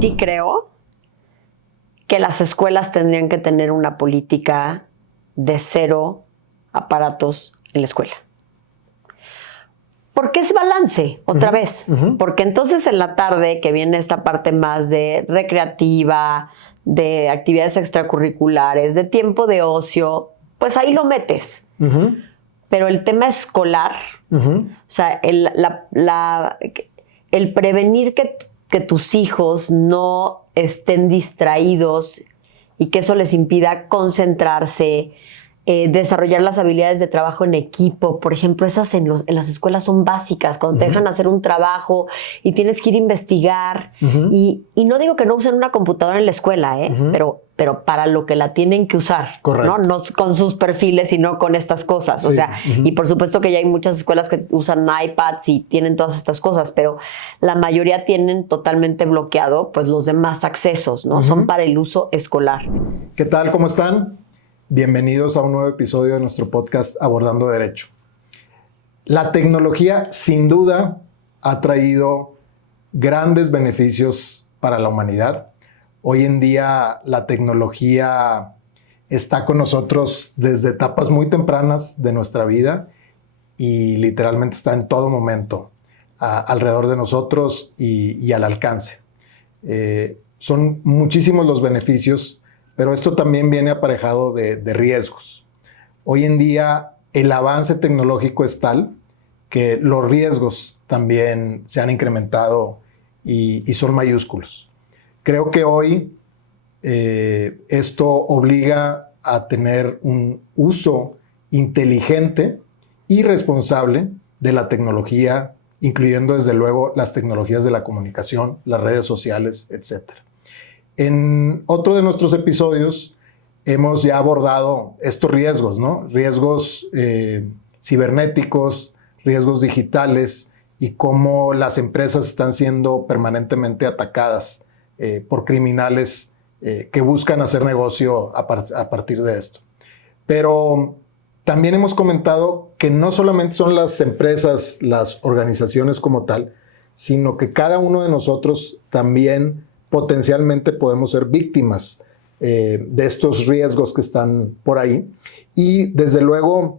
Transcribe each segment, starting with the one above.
Sí creo que las escuelas tendrían que tener una política de 0 aparatos en la escuela. Porque es balance, otra vez. Porque entonces en la tarde, que viene esta parte más de recreativa, de actividades extracurriculares, de tiempo de ocio, pues ahí lo metes. Pero el tema escolar, o sea, el prevenir que tus hijos no estén distraídos y que eso les impida concentrarse, desarrollar las habilidades de trabajo en equipo. Por ejemplo, esas en las escuelas son básicas, cuando te dejan hacer un trabajo y tienes que ir a investigar. Y no digo que no usen una computadora en la escuela, pero para lo que la tienen que usar. Correcto. No con sus perfiles, sino con estas cosas. Sí. O sea, y por supuesto que ya hay muchas escuelas que usan iPads y tienen todas estas cosas, pero la mayoría tienen totalmente bloqueado pues los demás accesos, ¿no? Son para el uso escolar. ¿Qué tal? ¿Cómo están? Bienvenidos a un nuevo episodio de nuestro podcast Abordando Derecho. La tecnología, sin duda, ha traído grandes beneficios para la humanidad. Hoy en día, la tecnología está con nosotros desde etapas muy tempranas de nuestra vida y literalmente está en todo momento alrededor de nosotros y al alcance. Son muchísimos los beneficios, pero esto también viene aparejado de riesgos. Hoy en día el avance tecnológico es tal que los riesgos también se han incrementado y son mayúsculos. Creo que hoy esto obliga a tener un uso inteligente y responsable de la tecnología, incluyendo desde luego las tecnologías de la comunicación, las redes sociales, etc. En otro de nuestros episodios hemos ya abordado estos riesgos, ¿no? Riesgos cibernéticos, riesgos digitales y cómo las empresas están siendo permanentemente atacadas por criminales que buscan hacer negocio a partir de esto. Pero también hemos comentado que no solamente son las empresas, las organizaciones como tal, sino que cada uno de nosotros también potencialmente podemos ser víctimas de estos riesgos que están por ahí. Y desde luego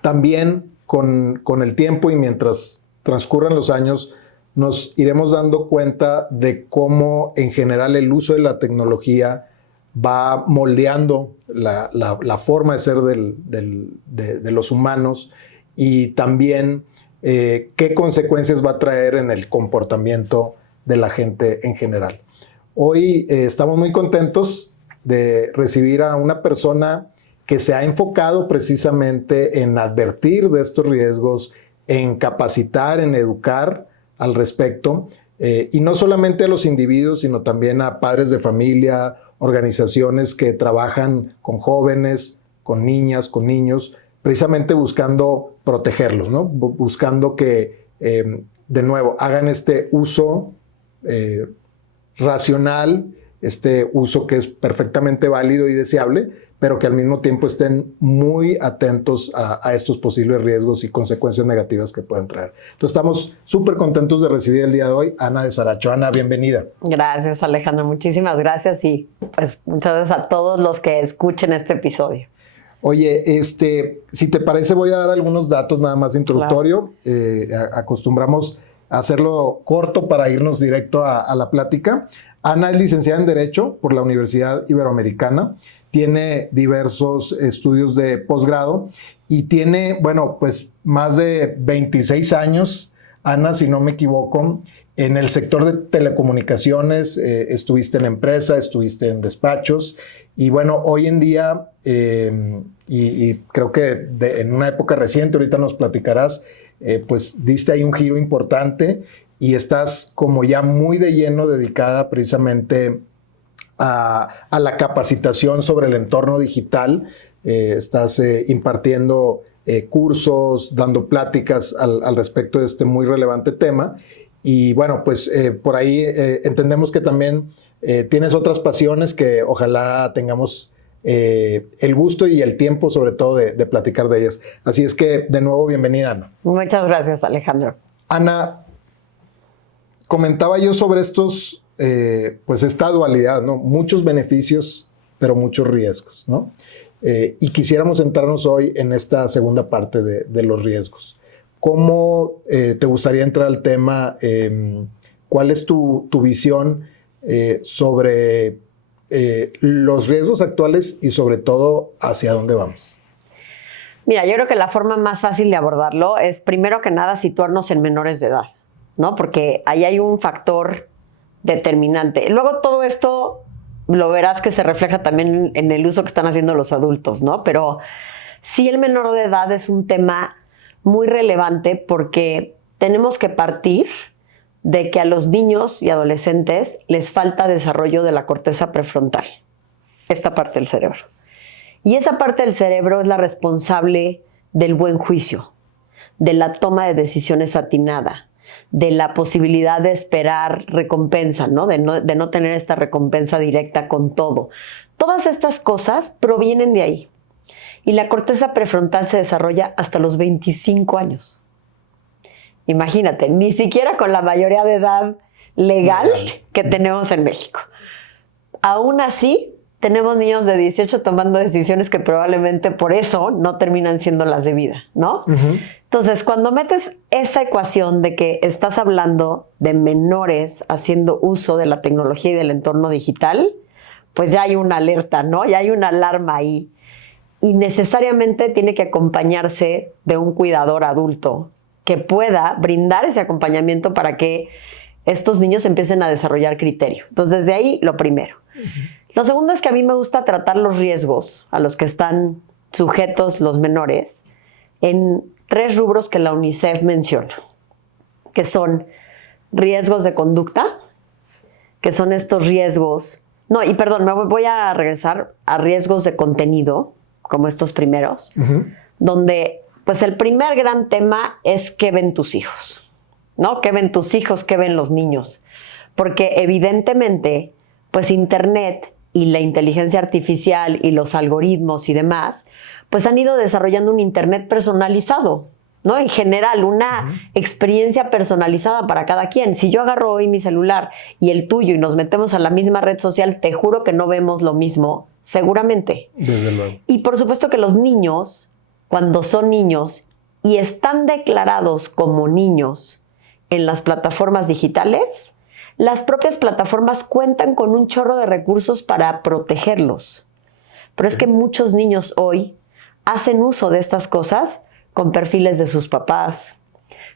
también con el tiempo y mientras transcurran los años, nos iremos dando cuenta de cómo en general el uso de la tecnología va moldeando la forma de ser de los humanos y también qué consecuencias va a traer en el comportamiento de la gente en general. Hoy estamos muy contentos de recibir a una persona que se ha enfocado precisamente en advertir de estos riesgos, en capacitar, en educar al respecto, y no solamente a los individuos, sino también a padres de familia, organizaciones que trabajan con jóvenes, con niñas, con niños, precisamente buscando protegerlos, ¿no? Buscando que, de nuevo, hagan este uso racional, este uso que es perfectamente válido y deseable, pero que al mismo tiempo estén muy atentos a estos posibles riesgos y consecuencias negativas que pueden traer. Entonces estamos súper contentos de recibir el día de hoy a Ana de Saracho. Ana, bienvenida. Gracias, Alejandro. Muchísimas gracias y pues muchas gracias a todos los que escuchen este episodio. Oye, si te parece voy a dar algunos datos nada más de introductorio. Claro. Acostumbramos a hacerlo corto para irnos directo a la plática. Ana es licenciada en Derecho por la Universidad Iberoamericana. Tiene diversos estudios de posgrado y tiene, bueno, pues más de 26 años, Ana, si no me equivoco, en el sector de telecomunicaciones. Estuviste en empresa, estuviste en despachos y bueno, hoy en día, y creo que en una época reciente, ahorita nos platicarás, pues diste ahí un giro importante y estás como ya muy de lleno dedicada precisamente a la capacitación sobre el entorno digital. Estás impartiendo cursos, dando pláticas al respecto de este muy relevante tema. Y bueno, pues por ahí entendemos que también tienes otras pasiones que ojalá tengamos el gusto y el tiempo sobre todo de platicar de ellas. Así es que de nuevo, bienvenida, Ana. Muchas gracias, Alejandro. Ana, comentaba yo sobre estos pues esta dualidad, ¿no? Muchos beneficios, pero muchos riesgos, ¿no? Y quisiéramos centrarnos hoy en esta segunda parte de los riesgos. ¿Cómo te gustaría entrar al tema? ¿Cuál es tu visión sobre los riesgos actuales y sobre todo hacia dónde vamos? Mira, yo creo que la forma más fácil de abordarlo es primero que nada situarnos en menores de edad, ¿no? Porque ahí hay un factor determinante. Luego todo esto lo verás que se refleja también en el uso que están haciendo los adultos, ¿no? Pero sí, el menor de edad es un tema muy relevante porque tenemos que partir de que a los niños y adolescentes les falta desarrollo de la corteza prefrontal, esta parte del cerebro. Y esa parte del cerebro es la responsable del buen juicio, de la toma de decisiones atinada, de la posibilidad de esperar recompensa, ¿no? De no tener esta recompensa directa con todo. Todas estas cosas provienen de ahí. Y la corteza prefrontal se desarrolla hasta los 25 años. Imagínate, ni siquiera con la mayoría de edad legal que tenemos en México. Aún así, tenemos niños de 18 tomando decisiones que probablemente por eso no terminan siendo las de vida, ¿no? Entonces, cuando metes esa ecuación de que estás hablando de menores haciendo uso de la tecnología y del entorno digital, pues ya hay una alerta, ¿no? Ya hay una alarma ahí. Y necesariamente tiene que acompañarse de un cuidador adulto que pueda brindar ese acompañamiento para que estos niños empiecen a desarrollar criterio. Entonces, desde ahí, lo primero. Lo segundo es que a mí me gusta tratar los riesgos a los que están sujetos los menores en 3 rubros que la UNICEF menciona, que son riesgos de conducta, que son estos riesgos... No, y perdón, me voy a regresar a riesgos de contenido, como estos primeros, donde pues el primer gran tema es qué ven tus hijos, ¿no? ¿Qué ven tus hijos? ¿Qué ven los niños? Porque evidentemente, pues Internet y la inteligencia artificial y los algoritmos y demás, pues han ido desarrollando un Internet personalizado, ¿no? En general, una experiencia personalizada para cada quien. Si yo agarro hoy mi celular y el tuyo y nos metemos a la misma red social, te juro que no vemos lo mismo, seguramente. Desde luego. Y por supuesto que los niños, cuando son niños y están declarados como niños en las plataformas digitales, las propias plataformas cuentan con un chorro de recursos para protegerlos. Pero es que muchos niños hoy hacen uso de estas cosas con perfiles de sus papás,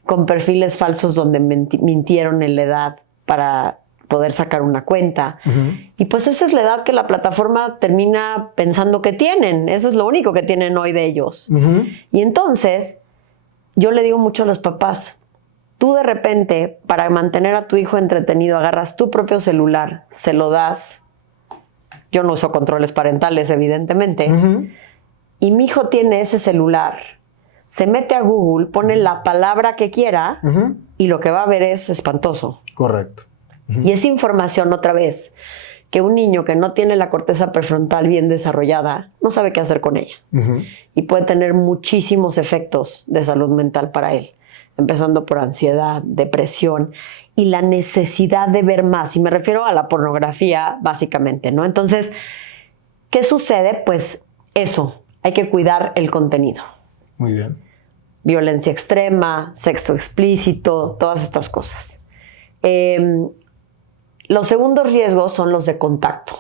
con perfiles falsos donde mintieron en la edad para poder sacar una cuenta. Y pues esa es la edad que la plataforma termina pensando que tienen. Eso es lo único que tienen hoy de ellos. Y entonces, yo le digo mucho a los papás, tú de repente, para mantener a tu hijo entretenido, agarras tu propio celular, se lo das. Yo no uso controles parentales, evidentemente. Y mi hijo tiene ese celular, se mete a Google, pone la palabra que quiera y lo que va a ver es espantoso. Correcto. Y esa información, otra vez, que un niño que no tiene la corteza prefrontal bien desarrollada no sabe qué hacer con ella. Y puede tener muchísimos efectos de salud mental para él, empezando por ansiedad, depresión y la necesidad de ver más. Y me refiero a la pornografía, básicamente, ¿no? Entonces, ¿qué sucede? Pues eso, hay que cuidar el contenido. Muy bien. Violencia extrema, sexo explícito, todas estas cosas. Los segundos riesgos son los de contacto.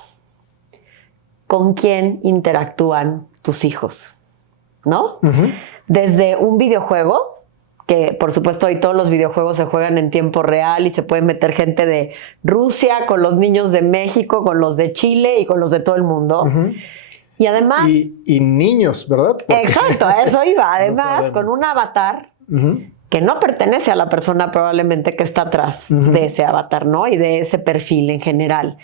¿Con quién interactúan tus hijos? ¿No? Desde un videojuego, que por supuesto hoy todos los videojuegos se juegan en tiempo real y se puede meter gente de Rusia con los niños de México, con los de Chile y con los de todo el mundo. Y además... Y niños, ¿verdad? Porque exacto, a eso iba. Además, no con un avatar que no pertenece a la persona probablemente que está atrás de ese avatar, ¿no? Y de ese perfil en general.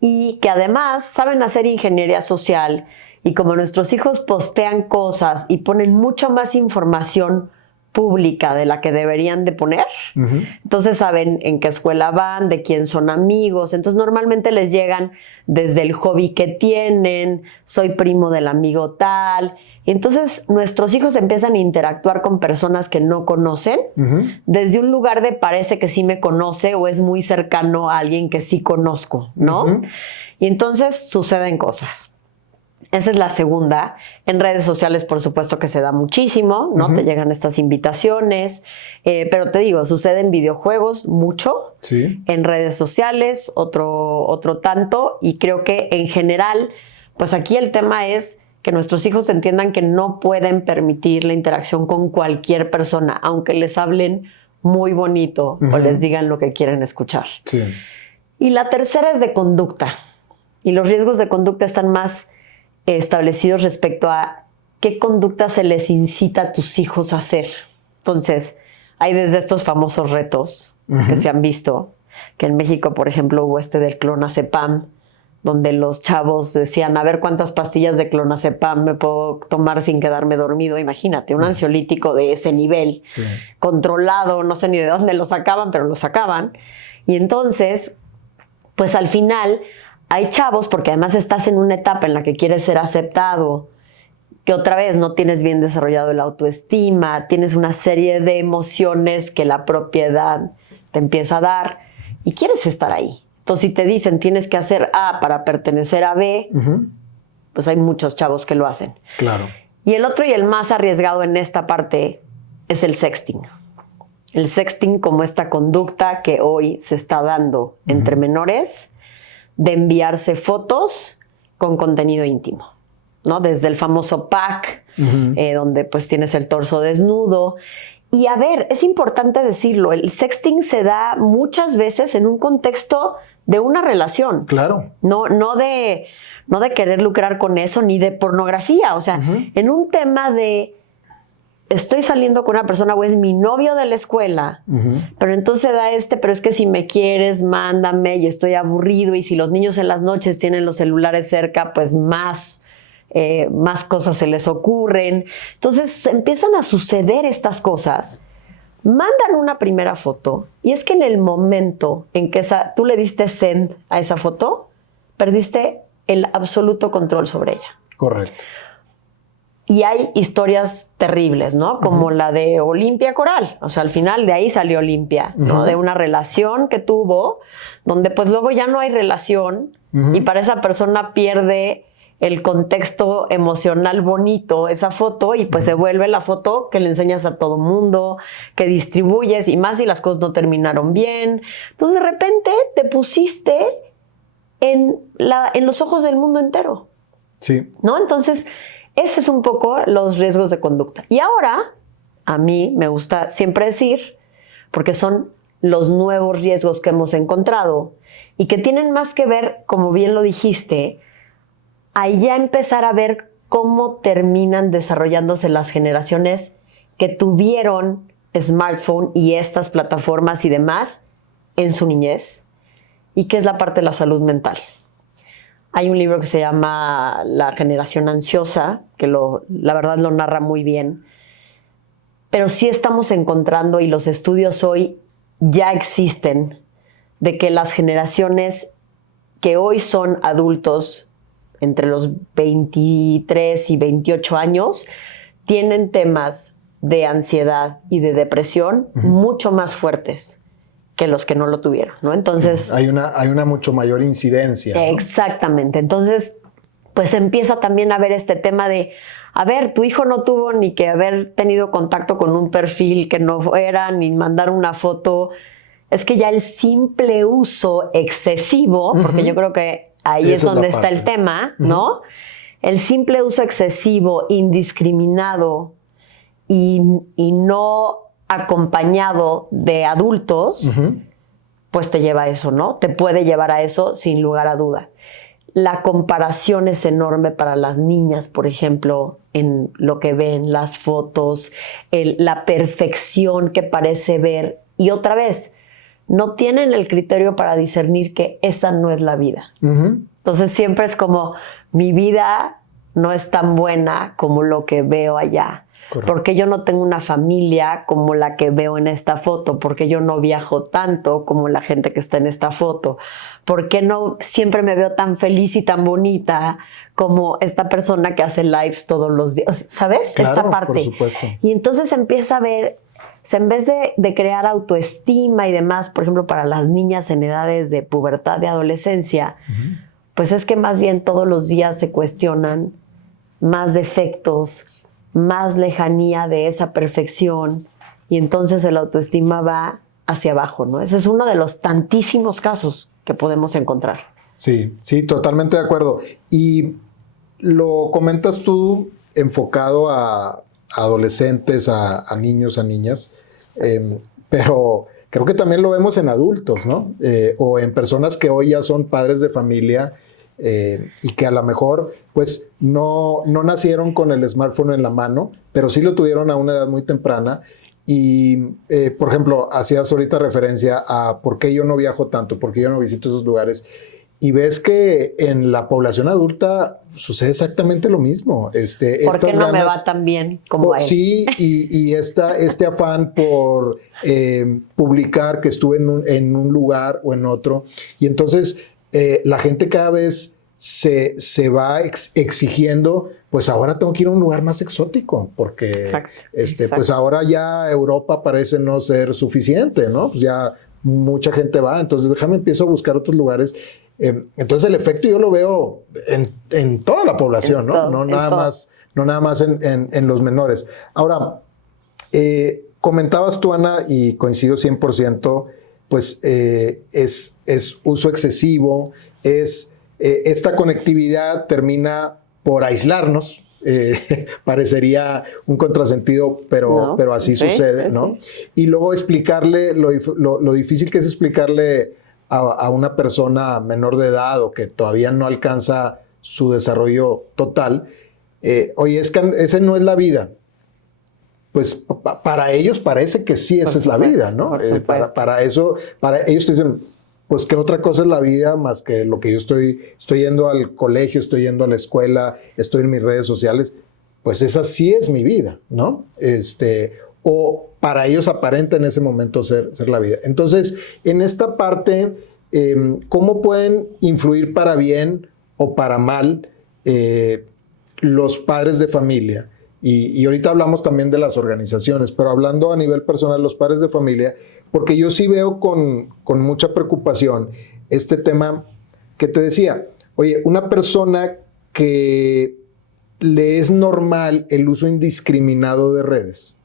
Y que además saben hacer ingeniería social y como nuestros hijos postean cosas y ponen mucho más información pública de la que deberían de poner, entonces saben en qué escuela van, de quién son amigos, entonces normalmente les llegan desde el hobby que tienen, soy primo del amigo tal, Y entonces nuestros hijos empiezan a interactuar con personas que no conocen, desde un lugar de parece que sí me conoce o es muy cercano a alguien que sí conozco, ¿no? Y entonces suceden cosas. Esa es la segunda. En redes sociales, por supuesto que se da muchísimo, ¿no? Te llegan estas invitaciones, pero te digo, sucede en videojuegos mucho, en redes sociales, otro tanto, y creo que en general, pues aquí el tema es que nuestros hijos entiendan que no pueden permitir la interacción con cualquier persona, aunque les hablen muy bonito o les digan lo que quieren escuchar. Y la tercera es de conducta. Y los riesgos de conducta están más establecidos respecto a qué conducta se les incita a tus hijos a hacer. Entonces, hay desde estos famosos retos que se han visto, que en México, por ejemplo, hubo del clonazepam, donde los chavos decían, a ver cuántas pastillas de clonazepam me puedo tomar sin quedarme dormido. Imagínate, un ansiolítico de ese nivel, controlado, no sé ni de dónde lo sacaban, pero lo sacaban. Y entonces, pues al final hay chavos, porque además estás en una etapa en la que quieres ser aceptado, que otra vez no tienes bien desarrollado la autoestima, tienes una serie de emociones que la propiedad te empieza a dar y quieres estar ahí. Entonces, si te dicen tienes que hacer A para pertenecer a B, pues hay muchos chavos que lo hacen. Claro. Y el otro y el más arriesgado en esta parte es el sexting. El sexting como esta conducta que hoy se está dando entre menores de enviarse fotos con contenido íntimo, ¿no? Desde el famoso pack, donde pues tienes el torso desnudo. Y a ver, es importante decirlo, el sexting se da muchas veces en un contexto de una relación. Claro. No de querer lucrar con eso, ni de pornografía. O sea, en un tema de estoy saliendo con una persona o es mi novio de la escuela, pero entonces da pero es que si me quieres, mándame y estoy aburrido. Y si los niños en las noches tienen los celulares cerca, pues más cosas se les ocurren. Entonces empiezan a suceder estas cosas. Mandan una primera foto y es que en el momento en que tú le diste send a esa foto, perdiste el absoluto control sobre ella. Correcto. Y hay historias terribles, ¿no? Como la de Olimpia Coral. O sea, al final de ahí salió Olimpia, ¿no? De una relación que tuvo, donde pues luego ya no hay relación y para esa persona pierde el contexto emocional bonito, esa foto, y pues se vuelve la foto que le enseñas a todo mundo, que distribuyes, y más si las cosas no terminaron bien. Entonces, de repente, te pusiste en los ojos del mundo entero. Sí. ¿No? Entonces, ese es un poco los riesgos de conducta. Y ahora, a mí me gusta siempre decir, porque son los nuevos riesgos que hemos encontrado y que tienen más que ver, como bien lo dijiste, a ya empezar a ver cómo terminan desarrollándose las generaciones que tuvieron smartphone y estas plataformas y demás en su niñez, y que es la parte de la salud mental. Hay un libro que se llama La generación ansiosa, que la verdad lo narra muy bien, pero sí estamos encontrando, y los estudios hoy ya existen, de que las generaciones que hoy son adultos entre los 23 y 28 años, tienen temas de ansiedad y de depresión mucho más fuertes que los que no lo tuvieron, ¿no? Entonces... Sí, hay una mucho mayor incidencia, ¿no? Exactamente. Entonces, pues empieza también a ver este tema de, a ver, tu hijo no tuvo ni que haber tenido contacto con un perfil que no fuera, ni mandar una foto. Es que ya el simple uso excesivo, porque yo creo que ahí es donde está el tema, ¿no? El simple uso excesivo, indiscriminado y no acompañado de adultos, pues te lleva a eso, ¿no? Te puede llevar a eso sin lugar a duda. La comparación es enorme para las niñas, por ejemplo, en lo que ven, las fotos, la perfección que parece ver. Y otra vez, no tienen el criterio para discernir que esa no es la vida. Entonces siempre es como, mi vida no es tan buena como lo que veo allá. Correcto. ¿Por qué yo no tengo una familia como la que veo en esta foto? ¿Por qué yo no viajo tanto como la gente que está en esta foto? ¿Por qué no siempre me veo tan feliz y tan bonita como esta persona que hace lives todos los días? ¿Sabes? Claro, esta parte. por supuesto. Y entonces empieza a ver, o sea, en vez de crear autoestima y demás, por ejemplo, para las niñas en edades de pubertad, de adolescencia, pues es que más bien todos los días se cuestionan más defectos, más lejanía de esa perfección, y entonces el autoestima va hacia abajo, ¿no? Ese es uno de los tantísimos casos que podemos encontrar. Sí, sí, totalmente de acuerdo. Y lo comentas tú enfocado a adolescentes, a niños, a niñas, pero creo que también lo vemos en adultos, ¿no? O en personas que hoy ya son padres de familia y que a lo mejor pues no nacieron con el smartphone en la mano, pero sí lo tuvieron a una edad muy temprana. Y, por ejemplo, hacías ahorita referencia a por qué yo no viajo tanto, por qué yo no visito esos lugares. Y ves que en la población adulta sucede exactamente lo mismo. ¿Por qué no me va tan bien como a él? Sí, y este afán por publicar que estuve en un lugar o en otro. Y entonces la gente cada vez se va exigiendo, pues ahora tengo que ir a un lugar más exótico, porque Exacto. pues ahora ya Europa parece no ser suficiente, ¿no? Pues ya mucha gente va, entonces déjame empiezo a buscar otros lugares. Entonces el efecto yo lo veo en toda la población, ¿no? No nada más en los menores. Ahora, comentabas tú, Ana, y coincido 100%, pues es uso excesivo, esta conectividad termina por aislarnos. Parecería un contrasentido, pero así sucede, ¿no? Sí. Y luego explicarle lo difícil que es explicarle a una persona menor de edad o que todavía no alcanza su desarrollo total, oye, es que esa no es la vida. Pues para ellos parece que sí, esa es la vida, ¿no? Para ellos te dicen, pues qué otra cosa es la vida más que lo que yo estoy yendo al colegio, estoy yendo a la escuela, estoy en mis redes sociales, pues esa sí es mi vida, ¿no? O para ellos aparenta en ese momento ser la vida. Entonces, en esta parte, ¿cómo pueden influir para bien o para mal los padres de familia? Y ahorita hablamos también de las organizaciones, pero hablando a nivel personal, los padres de familia, porque yo sí veo con mucha preocupación este tema que te decía. Oye, una persona que le es normal el uso indiscriminado de redes,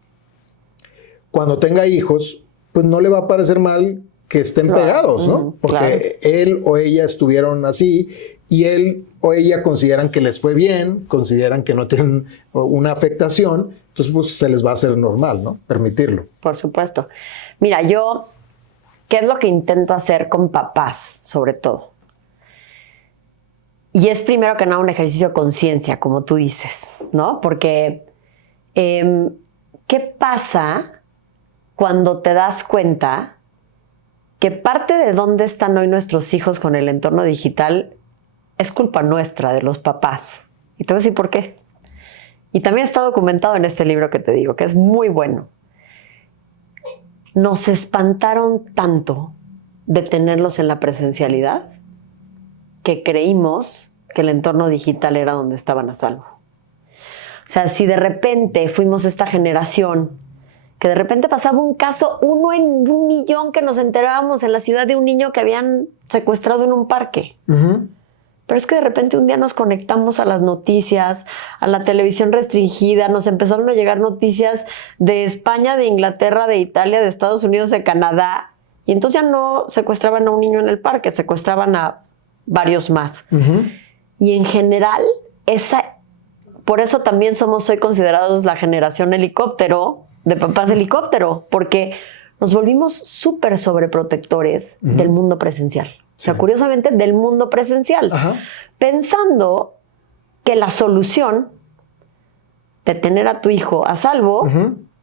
cuando tenga hijos, pues no le va a parecer mal que estén pegados, ¿no? Porque él o ella estuvieron así y él o ella consideran que les fue bien, consideran que no tienen una afectación, entonces pues se les va a hacer normal, ¿no? Permitirlo. Por supuesto. Mira, yo, ¿qué es lo que intento hacer con papás, sobre todo? Y es primero que nada un ejercicio de conciencia, como tú dices, ¿no? Porque, ¿qué pasa cuando te das cuenta que parte de dónde están hoy nuestros hijos con el entorno digital es culpa nuestra, de los papás? Y te voy a decir por qué. Y también está documentado en este libro que te digo, que es muy bueno. Nos espantaron tanto de tenerlos en la presencialidad que creímos que el entorno digital era donde estaban a salvo. O sea, si de repente fuimos esta generación que de repente pasaba un caso, uno en 1,000,000, que nos enterábamos en la ciudad de un niño que habían secuestrado en un parque. Pero es que de repente un día nos conectamos a las noticias, a la televisión restringida, nos empezaron a llegar noticias de España, de Inglaterra, de Italia, de Estados Unidos, de Canadá, y entonces ya no secuestraban a un niño en el parque, secuestraban a varios más. Y en general, por eso también somos hoy considerados la generación helicóptero, de papás helicóptero, porque nos volvimos súper sobreprotectores del mundo presencial. O sea, curiosamente, del mundo presencial. Pensando que la solución de tener a tu hijo a salvo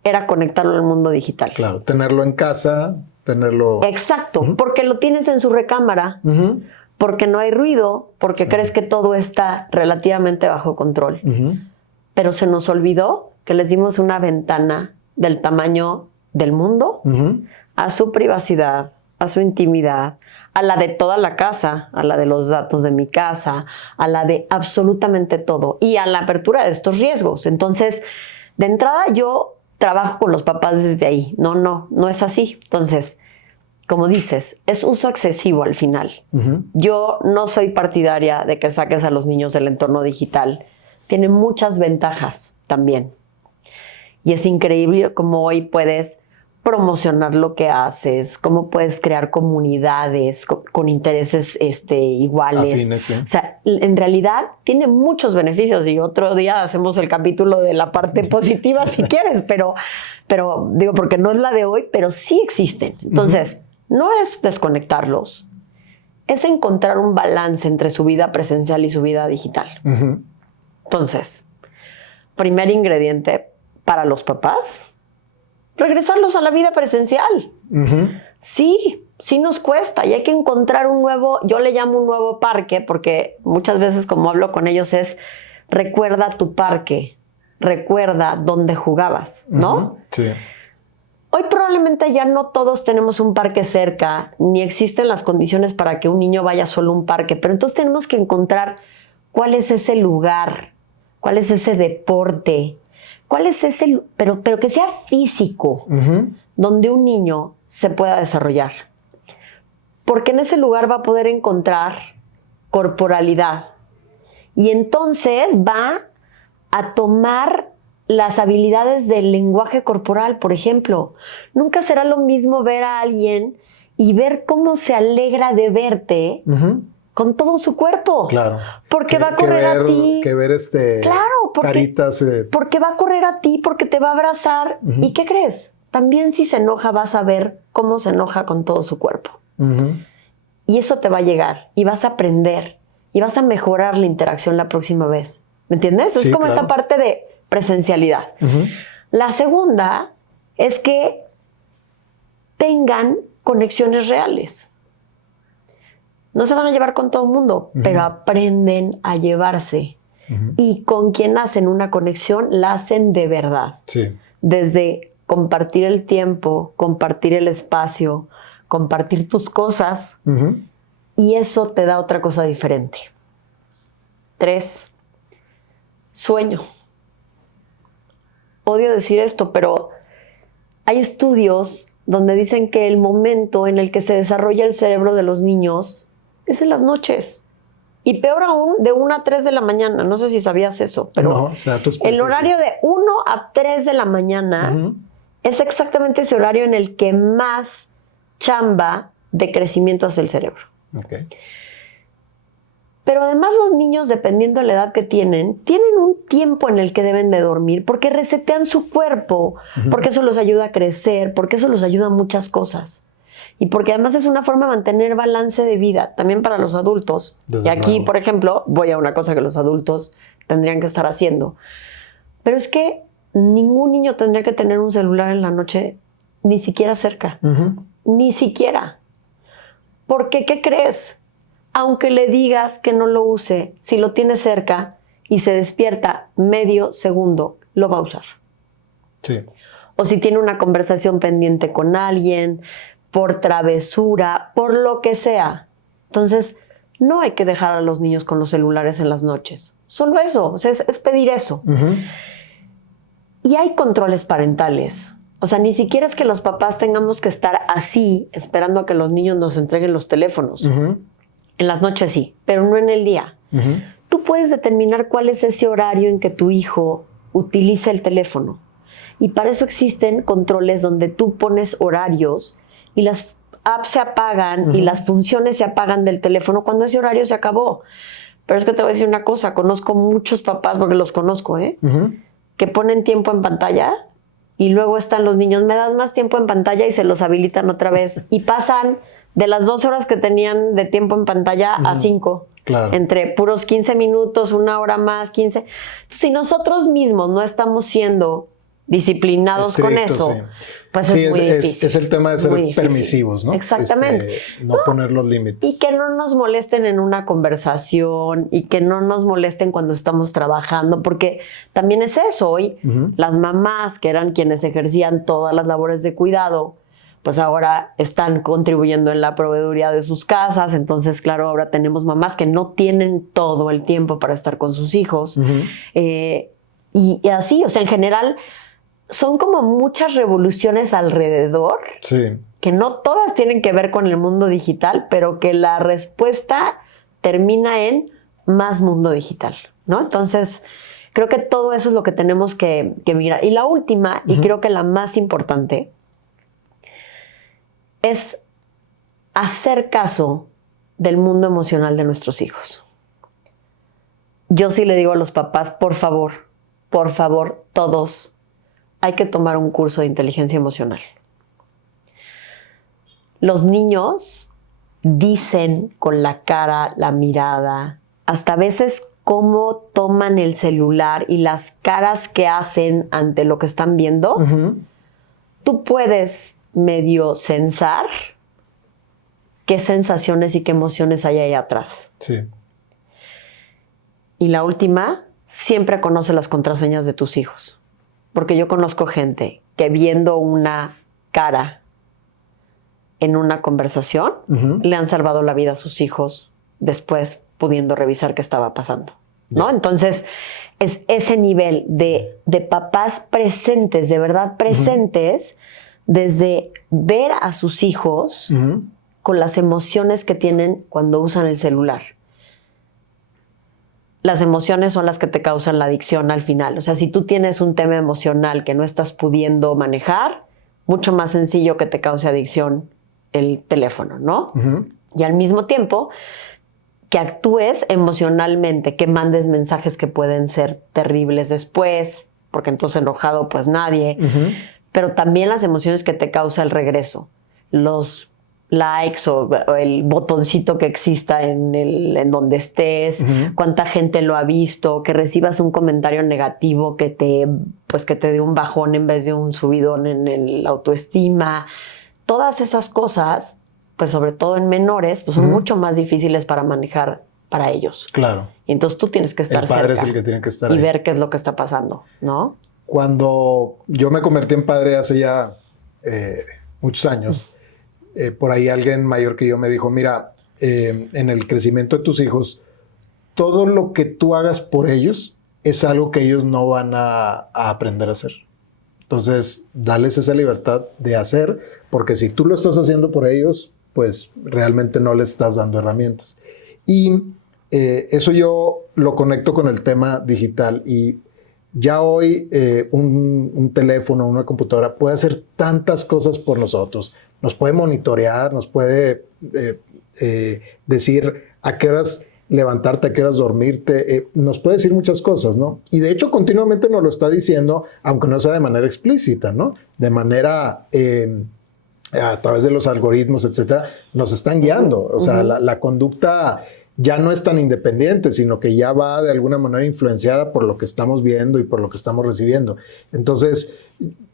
era conectarlo al mundo digital. Claro, tenerlo en casa, tenerlo... Exacto, porque lo tienes en su recámara, porque no hay ruido, porque crees que todo está relativamente bajo control. Pero se nos olvidó que les dimos una ventana del tamaño del mundo a su privacidad, a su intimidad, a la de toda la casa, a la de los datos de mi casa, a la de absolutamente todo y a la apertura de estos riesgos. Entonces, de entrada yo trabajo con los papás desde ahí. No es así. Entonces, como dices, es uso excesivo al final. Yo no soy partidaria de que saques a los niños del entorno digital. Tiene muchas ventajas también. Y es increíble cómo hoy puedes promocionar lo que haces, cómo puedes crear comunidades con intereses iguales. Afines, sí. O sea, en realidad tiene muchos beneficios y otro día hacemos el capítulo de la parte positiva si quieres, pero digo, porque no es la de hoy, pero sí existen. Entonces, no es desconectarlos, es encontrar un balance entre su vida presencial y su vida digital. Entonces, primer ingrediente para los papás, regresarlos a la vida presencial. Sí nos cuesta y hay que encontrar un nuevo, yo le llamo un nuevo parque, porque muchas veces como hablo con ellos es, recuerda tu parque, recuerda dónde jugabas, ¿no? Sí. Hoy probablemente ya no todos tenemos un parque cerca, ni existen las condiciones para que un niño vaya solo a un parque, pero entonces tenemos que encontrar cuál es ese lugar, cuál es ese deporte, cuál es ese, pero que sea físico, donde un niño se pueda desarrollar. Porque en ese lugar va a poder encontrar corporalidad y entonces va a tomar las habilidades del lenguaje corporal, por ejemplo. Nunca será lo mismo ver a alguien y ver cómo se alegra de verte con todo su cuerpo. Claro. Porque va a correr a ti. Que ver claro, caritas. Porque va a correr a ti, porque te va a abrazar. ¿Y qué crees? También si se enoja vas a ver cómo se enoja con todo su cuerpo. Y eso te va a llegar y vas a aprender y vas a mejorar la interacción la próxima vez. ¿Me entiendes? Sí, es como esta parte de presencialidad. La segunda es que tengan conexiones reales. No se van a llevar con todo el mundo, pero aprenden a llevarse. Y con quien hacen una conexión, la hacen de verdad. Sí. Desde compartir el tiempo, compartir el espacio, compartir tus cosas. Y eso te da otra cosa diferente. 3, sueño. Odio decir esto, pero hay estudios donde dicen que el momento en el que se desarrolla el cerebro de los niños es en las noches. Y peor aún, de 1 a 3 de la mañana. No sé si sabías eso, pero no, o sea, el horario de 1 a 3 de la mañana es exactamente ese horario en el que más chamba de crecimiento hace el cerebro. Okay. Pero además los niños, dependiendo de la edad que tienen un tiempo en el que deben de dormir porque resetean su cuerpo, porque eso los ayuda a crecer, porque eso los ayuda a muchas cosas. Y porque además es una forma de mantener balance de vida, también para los adultos. Desde y aquí, luego. por ejemplo, voy a una cosa que los adultos tendrían que estar haciendo. Pero es que ningún niño tendría que tener un celular en la noche, ni siquiera cerca. Ni siquiera. Porque, ¿qué crees? Aunque le digas que no lo use, si lo tiene cerca y se despierta medio segundo, lo va a usar. Sí. O si tiene una conversación pendiente con alguien, por travesura, por lo que sea. Entonces, no hay que dejar a los niños con los celulares en las noches. Solo eso, o sea, es pedir eso. Y hay controles parentales. O sea, ni siquiera es que los papás tengamos que estar así, esperando a que los niños nos entreguen los teléfonos. En las noches sí, pero no en el día. Tú puedes determinar cuál es ese horario en que tu hijo utiliza el teléfono. Y para eso existen controles donde tú pones horarios y las apps se apagan y las funciones se apagan del teléfono cuando ese horario se acabó. Pero es que te voy a decir una cosa, conozco muchos papás, porque los conozco, que ponen tiempo en pantalla y luego están los niños, me das más tiempo en pantalla y se los habilitan otra vez. Y pasan de las 2 horas que tenían de tiempo en pantalla a 5. Claro. Entre puros 15 minutos, 1 hora más, 15. Si nosotros mismos no estamos siendo disciplinados con Estricto, eso, sí. pues Sí, es muy difícil. es el tema de ser muy difícil. permisivos, ¿no? Exactamente. No poner los límites. Y que no nos molesten en una conversación y que no nos molesten cuando estamos trabajando, porque también es eso. Hoy las mamás, que eran quienes ejercían todas las labores de cuidado, pues ahora están contribuyendo en la proveeduría de sus casas. Entonces, claro, ahora tenemos mamás que no tienen todo el tiempo para estar con sus hijos. Y así, o sea, en general, son como muchas revoluciones alrededor, Sí. que no todas tienen que ver con el mundo digital, pero que la respuesta termina en más mundo digital, ¿no? Entonces, creo que todo eso es lo que tenemos que mirar. Y la última, y creo que la más importante, es hacer caso del mundo emocional de nuestros hijos. Yo sí le digo a los papás, por favor, todos, hay que tomar un curso de inteligencia emocional. Los niños dicen con la cara, la mirada, hasta a veces cómo toman el celular y las caras que hacen ante lo que están viendo. Tú puedes medio censar qué sensaciones y qué emociones hay ahí atrás. Sí. Y la última, siempre conoce las contraseñas de tus hijos. Porque yo conozco gente que viendo una cara en una conversación, le han salvado la vida a sus hijos después pudiendo revisar qué estaba pasando, ¿no? Entonces, es ese nivel de papás presentes, de verdad presentes, desde ver a sus hijos con las emociones que tienen cuando usan el celular. Las emociones son las que te causan la adicción al final. O sea, si tú tienes un tema emocional que no estás pudiendo manejar, mucho más sencillo que te cause adicción el teléfono, ¿no? Y al mismo tiempo, que actúes emocionalmente, que mandes mensajes que pueden ser terribles después, porque entonces enojado pues nadie, pero también las emociones que te causa el regreso, los likes o el botoncito que exista en donde estés, cuánta gente lo ha visto, que recibas un comentario negativo que te dé un bajón en vez de un subidón en el autoestima. Todas esas cosas, pues sobre todo en menores, pues son mucho más difíciles para manejar para ellos. Claro. Y entonces tú tienes que estar cerca. El padre es el que tiene que estar y ahí. ver qué es lo que está pasando, ¿no? Cuando yo me convertí en padre hace ya muchos años, por ahí alguien mayor que yo me dijo, mira, en el crecimiento de tus hijos, todo lo que tú hagas por ellos es algo que ellos no van a aprender a hacer. Entonces, dales esa libertad de hacer, porque si tú lo estás haciendo por ellos, pues realmente no les estás dando herramientas. Y eso yo lo conecto con el tema digital. Y ya hoy un teléfono, una computadora puede hacer tantas cosas por nosotros. Nos puede monitorear, nos puede decir a qué horas levantarte, a qué horas dormirte, nos puede decir muchas cosas, ¿no? Y de hecho continuamente nos lo está diciendo, aunque no sea de manera explícita, ¿no? De manera, a través de los algoritmos, etcétera, nos están guiando. O sea, la conducta ya no es tan independiente, sino que ya va de alguna manera influenciada por lo que estamos viendo y por lo que estamos recibiendo. Entonces,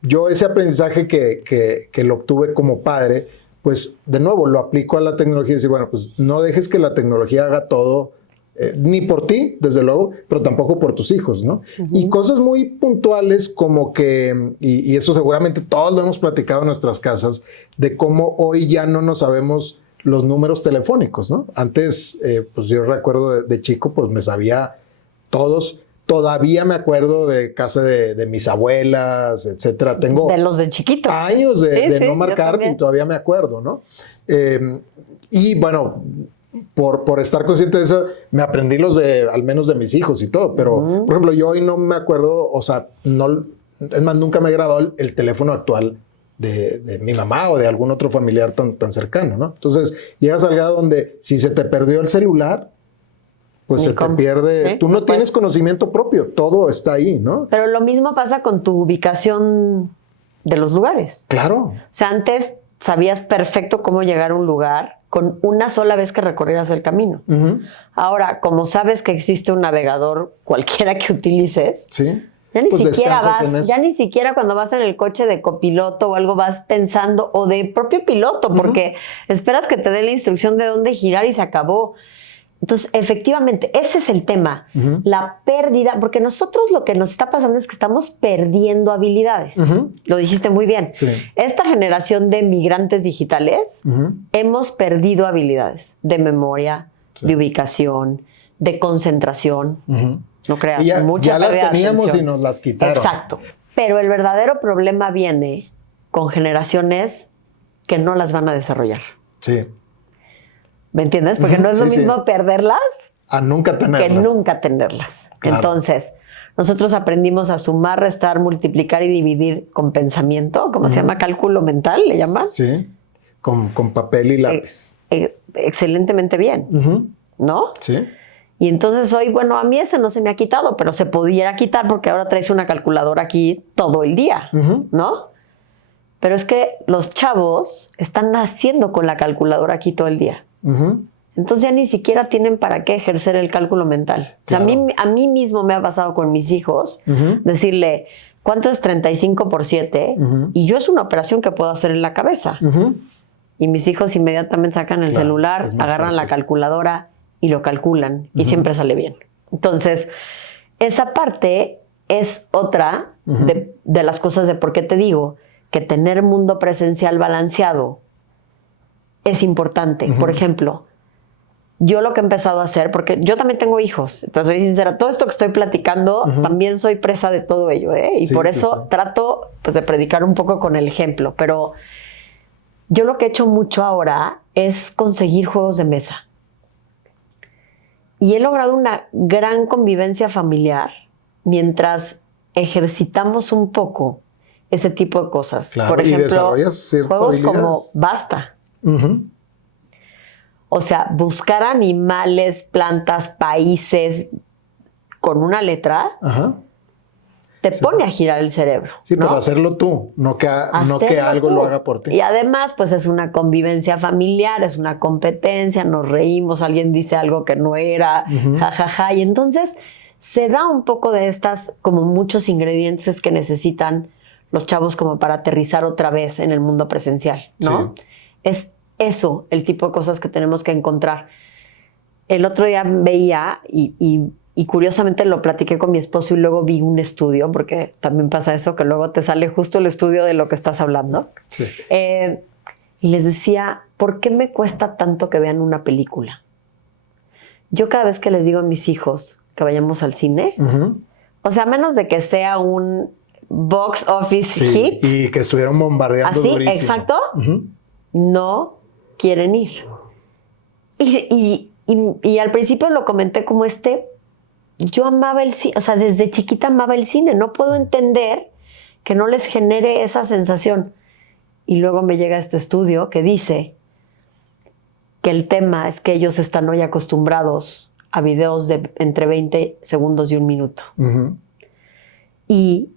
yo ese aprendizaje que lo obtuve como padre, pues de nuevo lo aplico a la tecnología y decir, bueno, pues no dejes que la tecnología haga todo, ni por ti, desde luego, pero tampoco por tus hijos, ¿no? Y cosas muy puntuales como que, y eso seguramente todos lo hemos platicado en nuestras casas, de cómo hoy ya no nos sabemos los números telefónicos, ¿no? Antes, pues yo recuerdo de chico, pues me sabía todos. Todavía me acuerdo de casa de mis abuelas, etcétera. Tengo de los de chiquitos. Años de no marcar y todavía me acuerdo, ¿no? Y bueno, por estar consciente de eso, me aprendí los al menos de mis hijos y todo. Pero, por ejemplo, yo hoy no me acuerdo, o sea, no, es más, nunca me he grabado el teléfono actual de mi mamá o de algún otro familiar tan cercano, ¿no? Entonces, llegas al grado donde si se te perdió el celular, pues se te pierde. Tú no tienes conocimiento propio, todo está ahí, ¿no? Pero lo mismo pasa con tu ubicación de los lugares. Claro. O sea, antes sabías perfecto cómo llegar a un lugar con una sola vez que recorrieras el camino. Ahora, como sabes que existe un navegador cualquiera que utilices, Ya ni pues siquiera descansas en vas, eso. ya ni siquiera cuando vas en el coche de copiloto o algo vas pensando, o de propio piloto, porque esperas que te dé la instrucción de dónde girar y se acabó. Entonces, efectivamente, ese es el tema, la pérdida, porque nosotros lo que nos está pasando es que estamos perdiendo habilidades. Lo dijiste muy bien. Sí. Esta generación de migrantes digitales hemos perdido habilidades de memoria, de ubicación, de concentración. No creas, Sí, ya las pérdida de teníamos atención. y nos las quitaron. Exacto. Pero el verdadero problema viene con generaciones que no las van a desarrollar. Sí. ¿Me entiendes? Porque no es lo mismo perderlas a nunca tenerlas. que nunca tenerlas. Claro. Entonces, nosotros aprendimos a sumar, restar, multiplicar y dividir con pensamiento, ¿cómo se llama? Cálculo mental, ¿le llaman? Sí, con papel y lápiz. Excelentemente bien, ¿no? Sí. Y entonces hoy, bueno, a mí ese no se me ha quitado, pero se pudiera quitar porque ahora traes una calculadora aquí todo el día, ¿no? Pero es que los chavos están naciendo con la calculadora aquí todo el día. Entonces ya ni siquiera tienen para qué ejercer el cálculo mental. Claro. O sea, a mí mismo me ha pasado con mis hijos decirle, ¿cuánto es 35 por 7? Y yo es una operación que puedo hacer en la cabeza. Y mis hijos inmediatamente sacan el celular, agarran la calculadora y lo calculan. Y siempre sale bien. Entonces, esa parte es otra de las cosas de por qué te digo que tener mundo presencial balanceado es importante. Por ejemplo, yo lo que he empezado a hacer, porque yo también tengo hijos, entonces soy sincera, todo esto que estoy platicando, también soy presa de todo ello, ¿eh? Y por eso trato pues, de predicar un poco con el ejemplo, pero yo lo que he hecho mucho ahora es conseguir juegos de mesa. Y he logrado una gran convivencia familiar mientras ejercitamos un poco ese tipo de cosas. Claro, por ejemplo, juegos como Basta. O sea, buscar animales, plantas, países con una letra te pone a girar el cerebro. Sí, ¿no? pero hacerlo tú, no que algo lo haga por ti. Y además, pues es una convivencia familiar, es una competencia, nos reímos, alguien dice algo que no era, jajaja. Y entonces se da un poco de estas, como muchos ingredientes que necesitan los chavos como para aterrizar otra vez en el mundo presencial, ¿no? Sí. Es eso, el tipo de cosas que tenemos que encontrar. El otro día veía y curiosamente lo platiqué con mi esposo y luego vi un estudio, porque también pasa eso, que luego te sale justo el estudio de lo que estás hablando. Sí. Y les decía, ¿por qué me cuesta tanto que vean una película? Yo cada vez que les digo a mis hijos que vayamos al cine, o sea, a menos de que sea un box office hit. Y que estuvieron bombardeando así, durísimo. Exacto. No quieren ir. Y al principio lo comenté como yo amaba el cine, o sea, desde chiquita amaba el cine. No puedo entender que no les genere esa sensación. Y luego me llega este estudio que dice que el tema es que ellos están hoy acostumbrados a videos de entre 20 segundos y 1 minuto. Y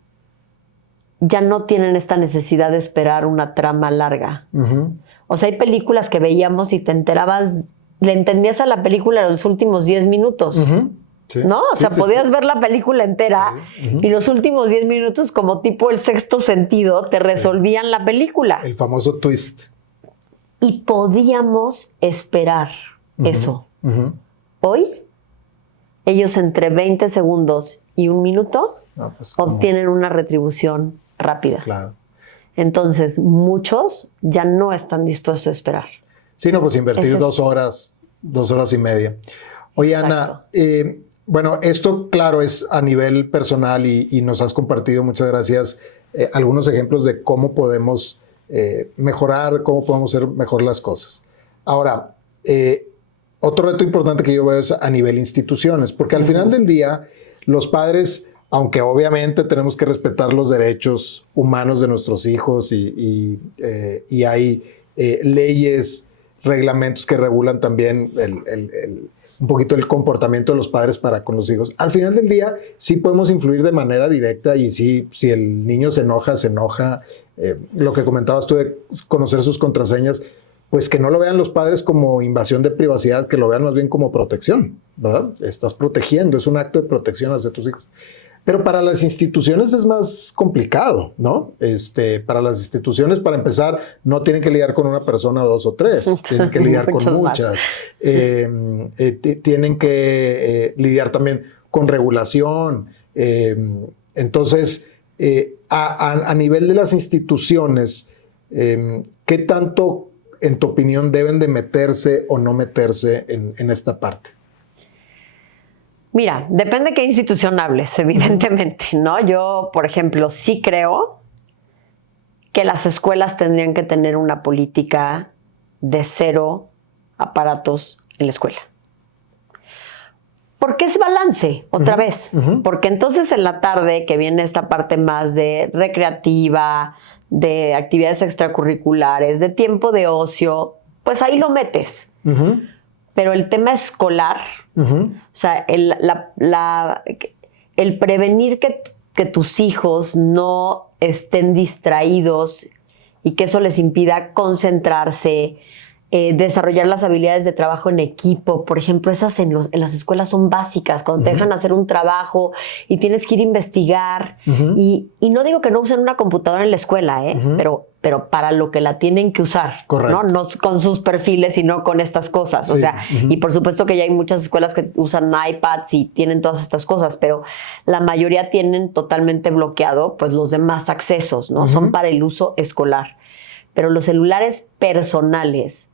ya no tienen esta necesidad de esperar una trama larga. O sea, hay películas que veíamos y te enterabas, le entendías a la película en los últimos 10 minutos. Sí. ¿No? O sea, podías ver la película entera y los últimos 10 minutos, como tipo El Sexto Sentido, te resolvían la película. El famoso twist. Y podíamos esperar eso. Hoy, ellos entre 20 segundos y 1 minuto obtienen una retribución rápida. Claro. Entonces, muchos ya no están dispuestos a esperar. Sí, no, pues invertir 2 horas, 2 horas y media. Oye, Ana, bueno, esto, claro, es a nivel personal y nos has compartido, muchas gracias, algunos ejemplos de cómo podemos mejorar, cómo podemos hacer mejor las cosas. Ahora, otro reto importante que yo veo es a nivel instituciones, porque al final del día, los padres, aunque obviamente tenemos que respetar los derechos humanos de nuestros hijos y hay leyes, reglamentos que regulan también un poquito el comportamiento de los padres para con los hijos. Al final del día, sí podemos influir de manera directa y sí, si el niño se enoja, lo que comentabas tú de conocer sus contraseñas, pues que no lo vean los padres como invasión de privacidad, que lo vean más bien como protección, ¿verdad? Estás protegiendo, es un acto de protección hacia tus hijos. Pero para las instituciones es más complicado, ¿no? Para las instituciones, para empezar, no tienen que lidiar con una persona, dos o tres, tienen que lidiar con muchas. Tienen que lidiar también con regulación. Entonces, a nivel de las instituciones, ¿qué tanto, en tu opinión, deben de meterse o no meterse en esta parte? Mira, depende de qué institución hables, evidentemente, ¿no? Yo, por ejemplo, sí creo que las escuelas tendrían que tener una política de 0 aparatos en la escuela. Porque es balance, otra vez. Porque entonces en la tarde, que viene esta parte más de recreativa, de actividades extracurriculares, de tiempo de ocio, pues ahí lo metes. Pero el tema escolar, o sea, el prevenir que tus hijos no estén distraídos y que eso les impida concentrarse, desarrollar las habilidades de trabajo en equipo. Por ejemplo, esas en las escuelas son básicas, cuando te dejan hacer un trabajo y tienes que ir a investigar. Y no digo que no usen una computadora en la escuela, pero para lo que la tienen que usar. Correcto. No con sus perfiles, sino con estas cosas. Sí. O sea, y por supuesto que ya hay muchas escuelas que usan iPads y tienen todas estas cosas, pero la mayoría tienen totalmente bloqueado pues los demás accesos, ¿no? Son para el uso escolar. Pero los celulares personales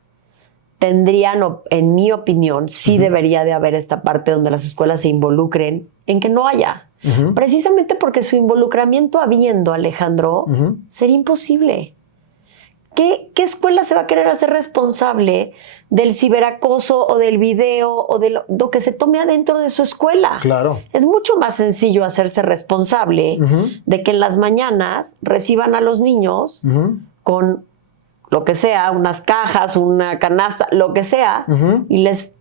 tendrían, en mi opinión, sí debería de haber esta parte donde las escuelas se involucren en que no haya. Precisamente porque su involucramiento habiendo, Alejandro, sería imposible. ¿Qué escuela se va a querer hacer responsable del ciberacoso o del video o de lo que se tome adentro de su escuela? Claro. Es mucho más sencillo hacerse responsable de que en las mañanas reciban a los niños con lo que sea, unas cajas, una canasta, lo que sea, y les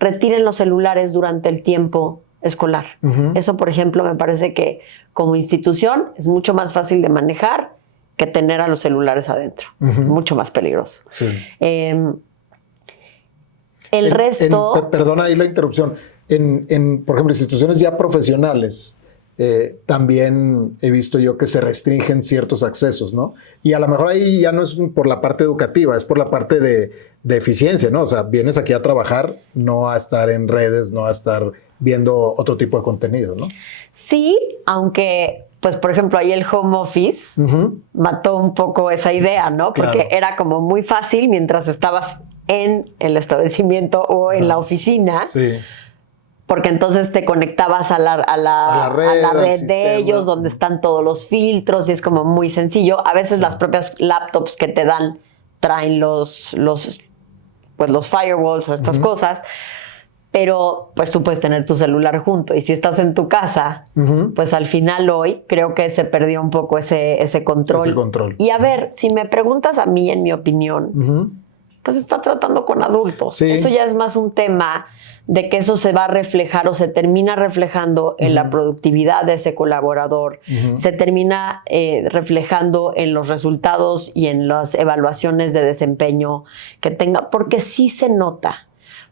retiren los celulares durante el tiempo escolar. Eso, por ejemplo, me parece que como institución es mucho más fácil de manejar que tener a los celulares adentro. Es mucho más peligroso. Sí. El resto... Perdona ahí la interrupción. Por ejemplo, instituciones ya profesionales, también he visto yo que se restringen ciertos accesos, ¿no? Y a lo mejor ahí ya no es por la parte educativa, es por la parte de eficiencia, ¿no? O sea, vienes aquí a trabajar, no a estar en redes, no a estar viendo otro tipo de contenido, ¿no? Sí, aunque, pues, por ejemplo, ahí el home office mató un poco esa idea, ¿no? Porque era como muy fácil mientras estabas en el establecimiento o en la oficina. Sí. Porque entonces te conectabas a la red de ellos, donde están todos los filtros, y es como muy sencillo. A veces las propias laptops que te dan traen los firewalls o estas cosas, pero pues tú puedes tener tu celular junto. Y si estás en tu casa, pues al final hoy creo que se perdió un poco ese control. Ese control. Y a ver, si me preguntas a mí, en mi opinión, pues está tratando con adultos. Sí. Eso ya es más un tema de que eso se va a reflejar o se termina reflejando en la productividad de ese colaborador, se termina reflejando en los resultados y en las evaluaciones de desempeño que tenga, porque sí se nota,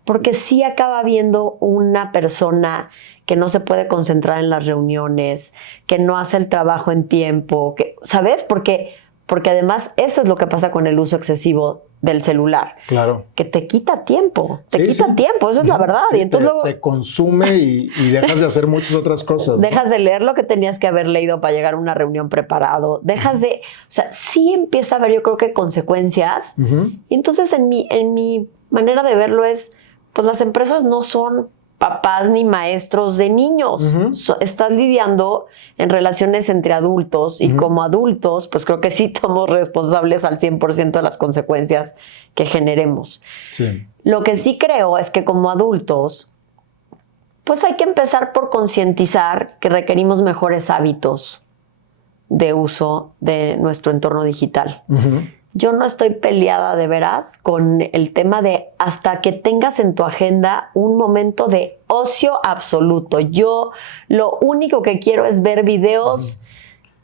porque sí acaba viendo una persona que no se puede concentrar en las reuniones, que no hace el trabajo en tiempo, ¿sabes? Porque además eso es lo que pasa con el uso excesivo del celular. Claro. Que te quita tiempo. Te quita tiempo, eso es la verdad. Sí, y entonces luego te consume y dejas de hacer muchas otras cosas. Dejas de leer lo que tenías que haber leído para llegar a una reunión preparado. Dejas de... O sea, sí empieza a haber, yo creo que consecuencias. Y entonces en mi manera de verlo es, pues las empresas no son papás ni maestros de niños. Estás lidiando en relaciones entre adultos y como adultos, pues creo que sí somos responsables al 100% de las consecuencias que generemos. Sí. Lo que sí creo es que como adultos, pues hay que empezar por concientizar que requerimos mejores hábitos de uso de nuestro entorno digital. Yo no estoy peleada de veras con el tema de hasta que tengas en tu agenda un momento de ocio absoluto. Yo lo único que quiero es ver videos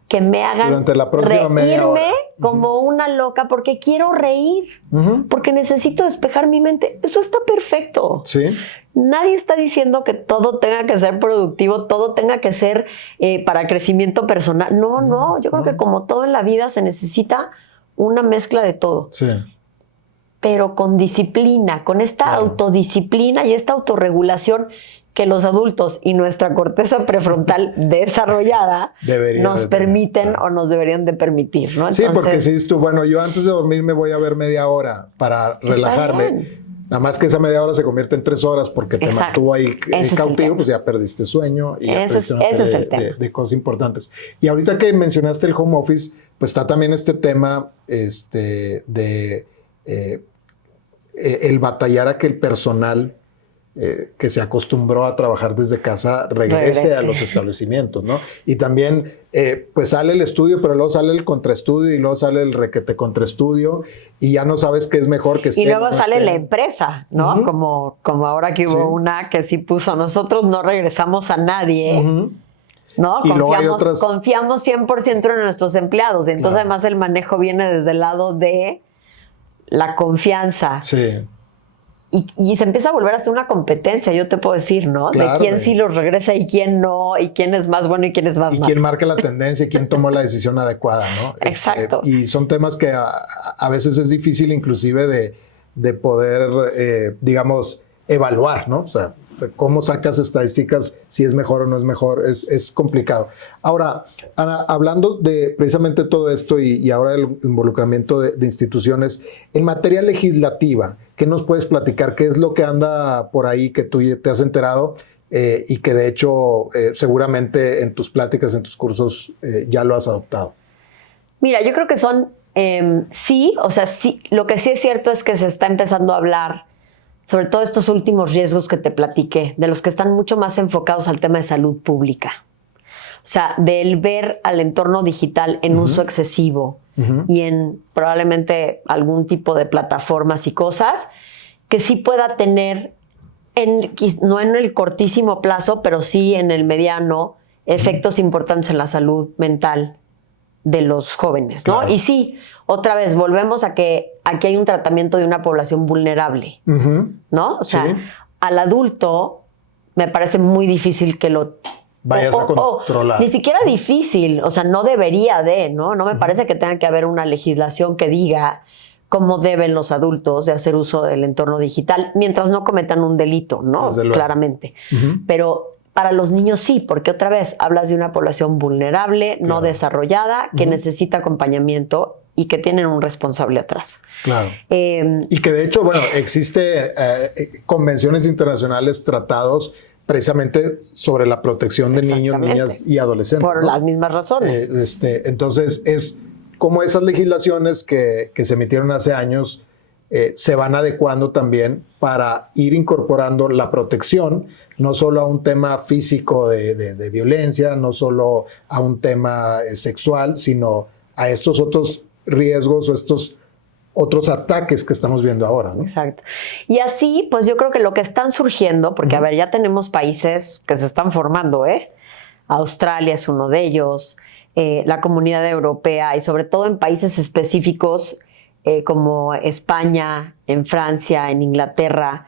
que me hagan durante la próxima reírme como una loca, porque quiero reír, porque necesito despejar mi mente. Eso está perfecto. Sí. Nadie está diciendo que todo tenga que ser productivo, todo tenga que ser para crecimiento personal. No, yo creo que como todo en la vida se necesita una mezcla de todo. Sí. Pero con disciplina, con esta autodisciplina y esta autorregulación que los adultos y nuestra corteza prefrontal desarrollada nos permiten o nos deberían de permitir, ¿no? Entonces, sí, porque si dices tú, bueno, yo antes de dormir me voy a ver media hora para relajarme. Nada más que esa media hora se convierte en 3 horas porque te mantuvo ahí cautivo, pues ya perdiste sueño y ya perdiste una serie de cosas importantes. Y ahorita que mencionaste el home office, pues está también este tema de el batallar a que el personal que se acostumbró a trabajar desde casa regrese a los establecimientos, ¿no? Y también, pues sale el estudio, pero luego sale el contraestudio y luego sale el requete contraestudio y ya no sabes qué es mejor que esté. Y luego sale la empresa, ¿no? Como ahora que hubo una que sí puso, nosotros no regresamos a nadie, ¿no? Y luego hay otras... Confiamos 100% en nuestros empleados. Y entonces además el manejo viene desde el lado de la confianza. Sí. Y se empieza a volver hasta una competencia, yo te puedo decir, ¿no? Claro, de quién sí los regresa y quién no, y quién es más bueno y quién es más malo. Y quién marca la tendencia y quién tomó la decisión adecuada, ¿no? Exacto. Y son temas que a veces es difícil inclusive de poder, digamos, evaluar, ¿no? O sea, cómo sacas estadísticas, si es mejor o no es mejor, es complicado. Ahora, Ana, hablando de precisamente todo esto y ahora el involucramiento de instituciones, en materia legislativa, ¿qué nos puedes platicar? ¿Qué es lo que anda por ahí que tú te has enterado y que de hecho seguramente en tus pláticas, en tus cursos ya lo has adoptado? Mira, yo creo que son, sí, lo que sí es cierto es que se está empezando a hablar sobre todo estos últimos riesgos que te platiqué, de los que están mucho más enfocados al tema de salud pública. O sea, del ver al entorno digital en uso excesivo y en probablemente algún tipo de plataformas y cosas que sí pueda tener, no en el cortísimo plazo, pero sí en el mediano, efectos importantes en la salud mental de los jóvenes, ¿no? Claro. Y sí, otra vez, volvemos a que aquí hay un tratamiento de una población vulnerable, ¿no? O sea, al adulto me parece muy difícil que lo vayas a controlar. Ni siquiera difícil, o sea, no debería de, ¿no? No me parece que tenga que haber una legislación que diga cómo deben los adultos de hacer uso del entorno digital mientras no cometan un delito, ¿no? Claramente. Pero para los niños sí, porque otra vez hablas de una población vulnerable, no desarrollada, que necesita acompañamiento y que tienen un responsable atrás. Claro. Y que de hecho, bueno, existe convenciones internacionales, tratados precisamente sobre la protección de niños, niñas y adolescentes. Por las mismas razones. Entonces, es como esas legislaciones que se emitieron hace años se van adecuando también para ir incorporando la protección, no solo a un tema físico de violencia, no solo a un tema sexual, sino a estos otros riesgos o estos otros ataques que estamos viendo ahora, ¿no? Exacto. Y así, pues yo creo que lo que están surgiendo, porque a ver, ya tenemos países que se están formando, Australia es uno de ellos, la Comunidad Europea y sobre todo en países específicos como España, en Francia, en Inglaterra,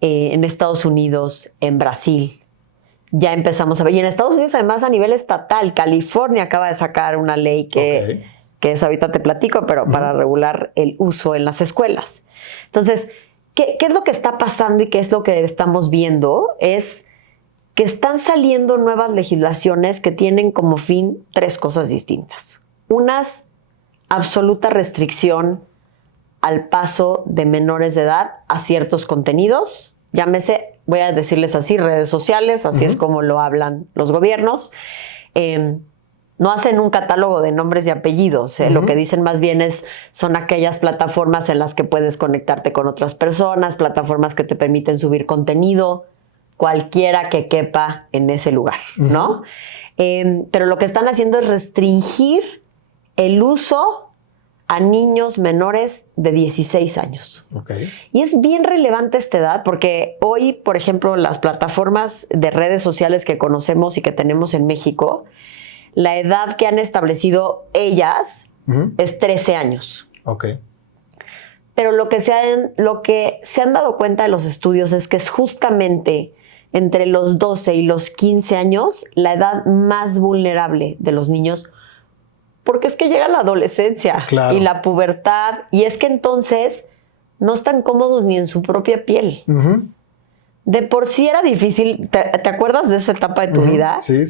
en Estados Unidos, en Brasil. Ya empezamos a ver. Y en Estados Unidos, además, a nivel estatal, California acaba de sacar una ley que es, ahorita te platico, pero para regular el uso en las escuelas. Entonces, ¿qué es lo que está pasando y qué es lo que estamos viendo? Es que están saliendo nuevas legislaciones que tienen como fin 3 cosas distintas. Unas, absoluta restricción al paso de menores de edad a ciertos contenidos, llámese, voy a decirles así, redes sociales, así es como lo hablan los gobiernos. No hacen un catálogo de nombres y apellidos, lo que dicen más bien son aquellas plataformas en las que puedes conectarte con otras personas, plataformas que te permiten subir contenido, cualquiera que quepa en ese lugar, ¿no? Pero lo que están haciendo es restringir el uso a niños menores de 16 años. Y es bien relevante esta edad porque hoy, por ejemplo, las plataformas de redes sociales que conocemos y que tenemos en México, la edad que han establecido ellas es 13 años. Pero lo que se han dado cuenta de los estudios es que es justamente entre los 12 y los 15 años la edad más vulnerable de los niños, porque es que llega la adolescencia y la pubertad, y es que entonces no están cómodos ni en su propia piel. De por sí era difícil, ¿te acuerdas de esa etapa de tu vida? Sí.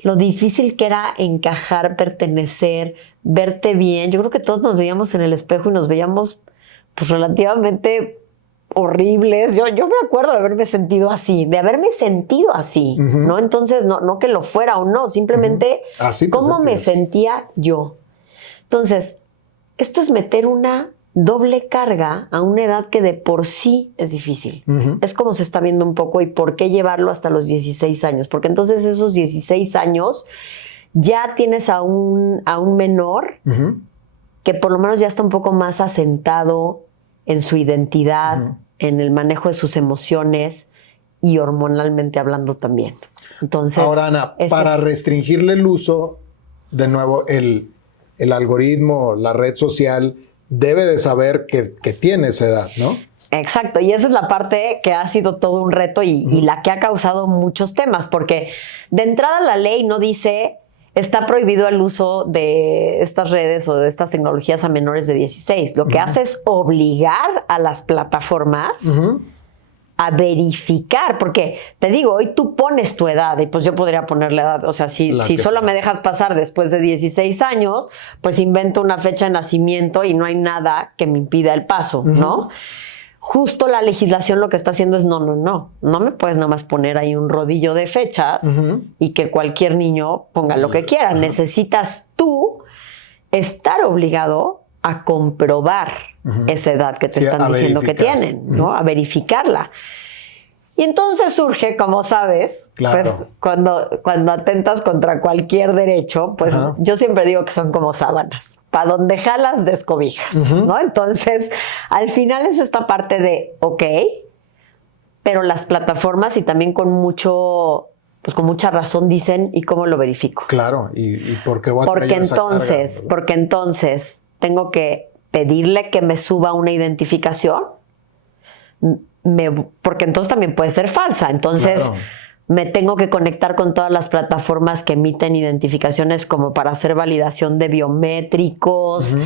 Lo difícil que era encajar, pertenecer, verte bien. Yo creo que todos nos veíamos en el espejo y nos veíamos pues relativamente horribles. Yo me acuerdo de haberme sentido así, ¿no? Entonces, no que lo fuera o no, simplemente cómo me sentía yo. Entonces, esto es meter una doble carga a una edad que de por sí es difícil. Es como se está viendo un poco, y por qué llevarlo hasta los 16 años. Porque entonces esos 16 años ya tienes a un menor que por lo menos ya está un poco más asentado en su identidad, en el manejo de sus emociones y hormonalmente hablando también. Entonces, ahora, Ana, para restringirle el uso, de nuevo, el algoritmo, la red social, debe de saber que tiene esa edad, ¿no? Exacto, y esa es la parte que ha sido todo un reto y la que ha causado muchos temas, porque de entrada la ley no dice está prohibido el uso de estas redes o de estas tecnologías a menores de 16. Lo que hace es obligar a las plataformas a verificar, porque te digo, hoy tú pones tu edad y pues yo podría poner la edad, o sea, si solo me dejas pasar después de 16 años, pues invento una fecha de nacimiento y no hay nada que me impida el paso, ¿no? Justo la legislación lo que está haciendo es no me puedes nada más poner ahí un rodillo de fechas y que cualquier niño ponga lo que quiera. Necesitas tú estar obligado a comprobar esa edad que te están diciendo que tienen, ¿no? A verificarla. Y entonces surge, como sabes, pues cuando atentas contra cualquier derecho, pues yo siempre digo que son como sábanas. Para donde jalas, descobijas, ¿no? Entonces, al final es esta parte de, ok, pero las plataformas y también con mucha razón dicen, ¿y cómo lo verifico? Claro, ¿y por qué voy a porque entonces tengo que pedirle que me suba una identificación, porque entonces también puede ser falsa. Entonces me tengo que conectar con todas las plataformas que emiten identificaciones como para hacer validación de biométricos.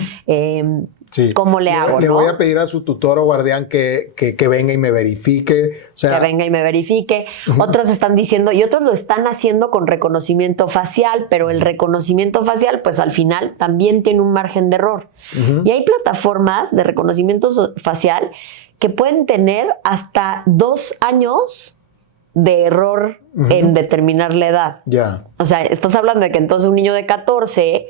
¿Cómo le hago? Le voy a pedir a su tutor o guardián que venga y me verifique. O sea, que venga y me verifique. Otros están diciendo, y otros lo están haciendo con reconocimiento facial, pero el reconocimiento facial, pues al final también tiene un margen de error. Y hay plataformas de reconocimiento facial que pueden tener hasta 2 años de error en determinar la edad. O sea, estás hablando de que entonces un niño de 14